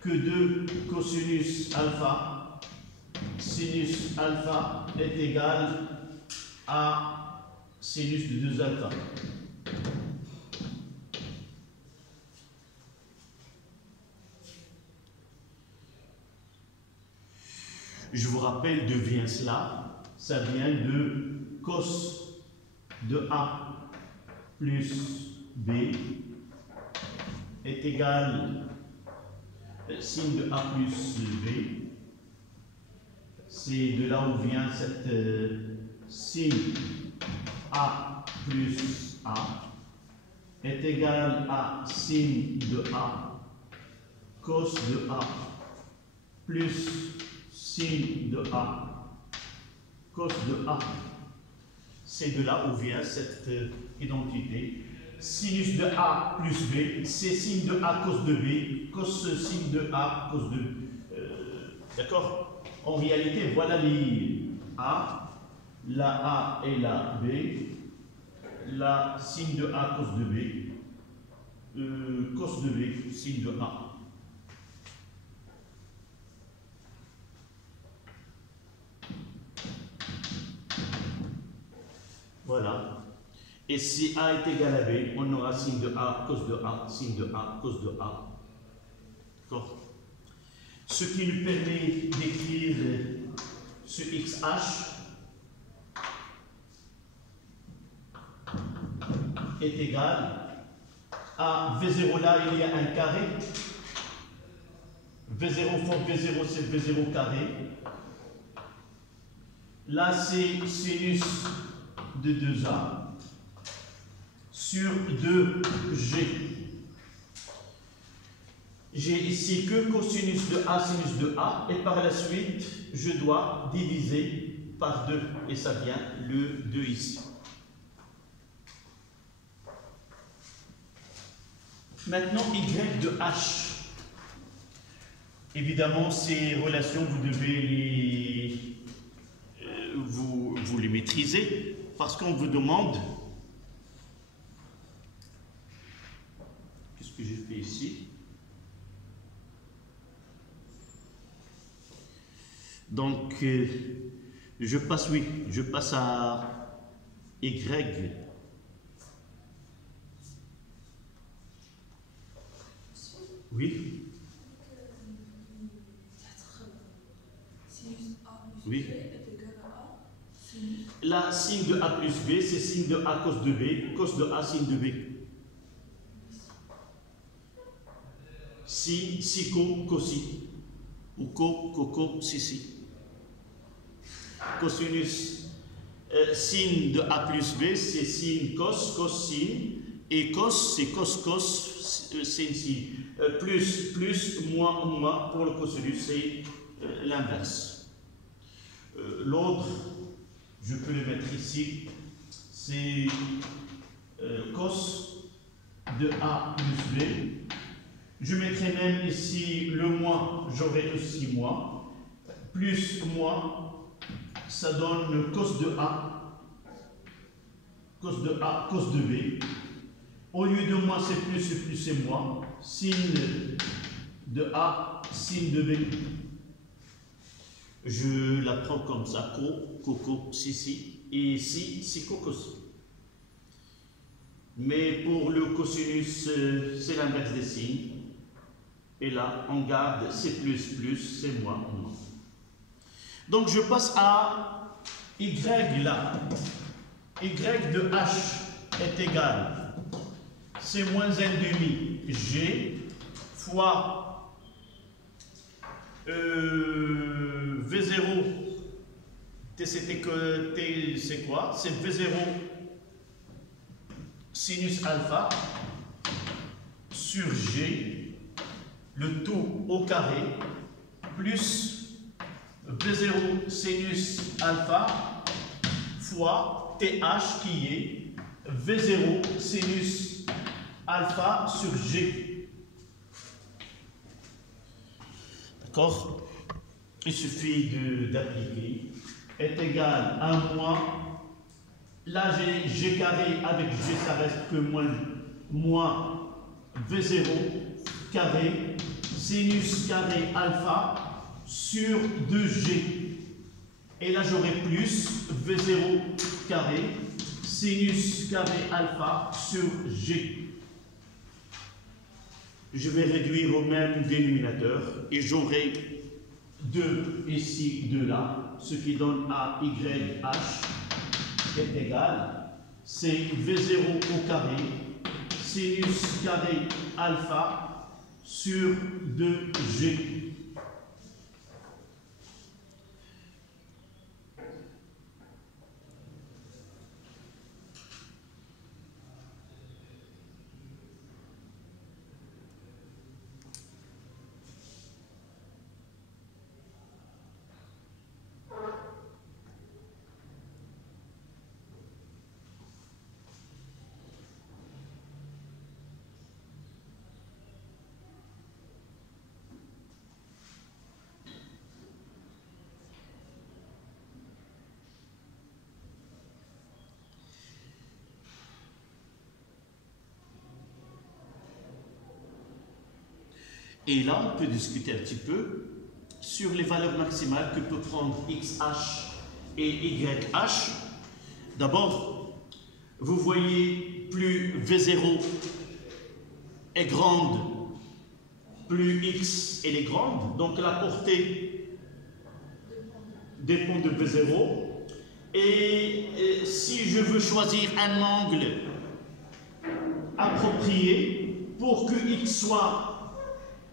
que 2 cosinus alpha, sinus alpha est égal à sinus de 2 alpha. Je vous rappelle d'où vient cela. Ça vient de cos de A plus B est égal sin de A plus B. C'est de là où vient cette sin A plus A est égal à sin de A cos de A plus sin de A cos de A. C'est de là où vient cette identité. Sinus de A plus B, c'est sin de A cos de B, cos sin de A cos de B. D'accord? En réalité, voilà les A, la A et la B, la sin de A cos de B, cos de B, sin de A. Voilà. Et si A est égal à B, on aura sin de A, cos de A, sin de A, cos de A. D'accord? Ce qui nous permet d'écrire ce XH est égal À V0 là, il y a un carré. V0 fois V0, c'est V0 carré. Là, c'est sinus de 2A sur 2G. J'ai ici que cosinus de A, sinus de A, et par la suite, je dois diviser par 2, et ça vient le 2 ici. Maintenant, Y de H. Évidemment, ces relations, vous devez vous les maîtriser, parce qu'on vous demande... Qu'est-ce que j'ai fait ici? Donc, je passe à Y. Oui. Oui. La signe de A plus B, c'est signe de A cos de B, cos de A signe de B. Si, co, cosi. Ou co, si. Cosinus, signe de A plus B, c'est signe cos, signe. Et cos, c'est cos, signe. Plus, moins, pour le cosinus, c'est l'inverse. L'autre, je peux le mettre ici, c'est cos de A plus B. Je mettrai même ici le moins, j'aurai aussi moins. Plus moins, ça donne cos de A, cos de B. Au lieu de moins, c'est plus, c'est moins. Signe de A, signe de B. Je la prends comme ça, co, si, et si, co, cos. Mais pour le cosinus, c'est l'inverse des signes. Et là, on garde c'est plus, c'est moins. Donc, je passe à Y là. Y de H est égal, c'est moins 1,5 G fois V0. T, c'est quoi? C'est V0 sinus alpha sur G, le tout au carré, plus V0 sinus alpha fois TH qui est V0 sinus alpha sur G. D'accord? Il suffit d'appliquer. Est égal à moins. Là, j'ai G carré avec G, ça reste que moins V0 carré sinus carré alpha sur 2G. Et là, j'aurai plus V0 carré sinus carré alpha sur G. Je vais réduire au même dénominateur et j'aurai 2 ici, 2 là, ce qui donne à YH est égal, c'est V0 au carré sinus carré alpha sur 2G. Et là, on peut discuter un petit peu sur les valeurs maximales que peut prendre XH et YH. D'abord, vous voyez, plus V0 est grande, plus X elle est grande. Donc la portée dépend de V0. Et si je veux choisir un angle approprié, pour que x soit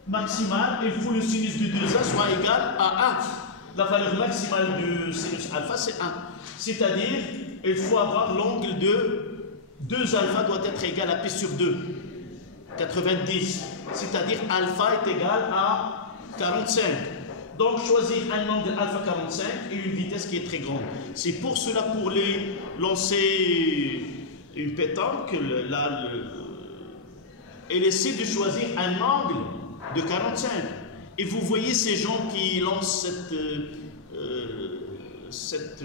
maximal, il faut que le sinus de 2a soit égal à 1. La valeur maximale du sinus alpha, c'est 1. C'est-à-dire, il faut avoir l'angle de 2 alpha doit être égal à pi sur 2, 90. C'est-à-dire, alpha est égal à 45. Donc, choisir un angle alpha 45 et une vitesse qui est très grande. C'est pour cela, pour les lancer une pétanque, elle essaie de choisir un angle de 45. Et vous voyez ces gens qui lancent cette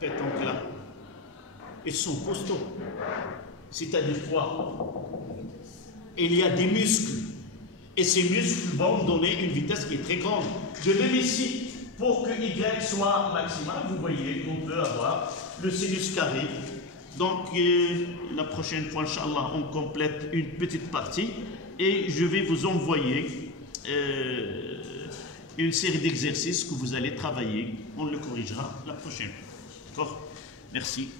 pétanque-là. Ils sont costauds. C'est-à-dire quoi? Il y a des muscles. Et ces muscles vont donner une vitesse qui est très grande. De même ici, pour que Y soit maximal, vous voyez qu'on peut avoir le sinus carré. Donc, la prochaine fois, Inch'Allah, on complète une petite partie et je vais vous envoyer une série d'exercices que vous allez travailler. On le corrigera la prochaine fois. D'accord? Merci.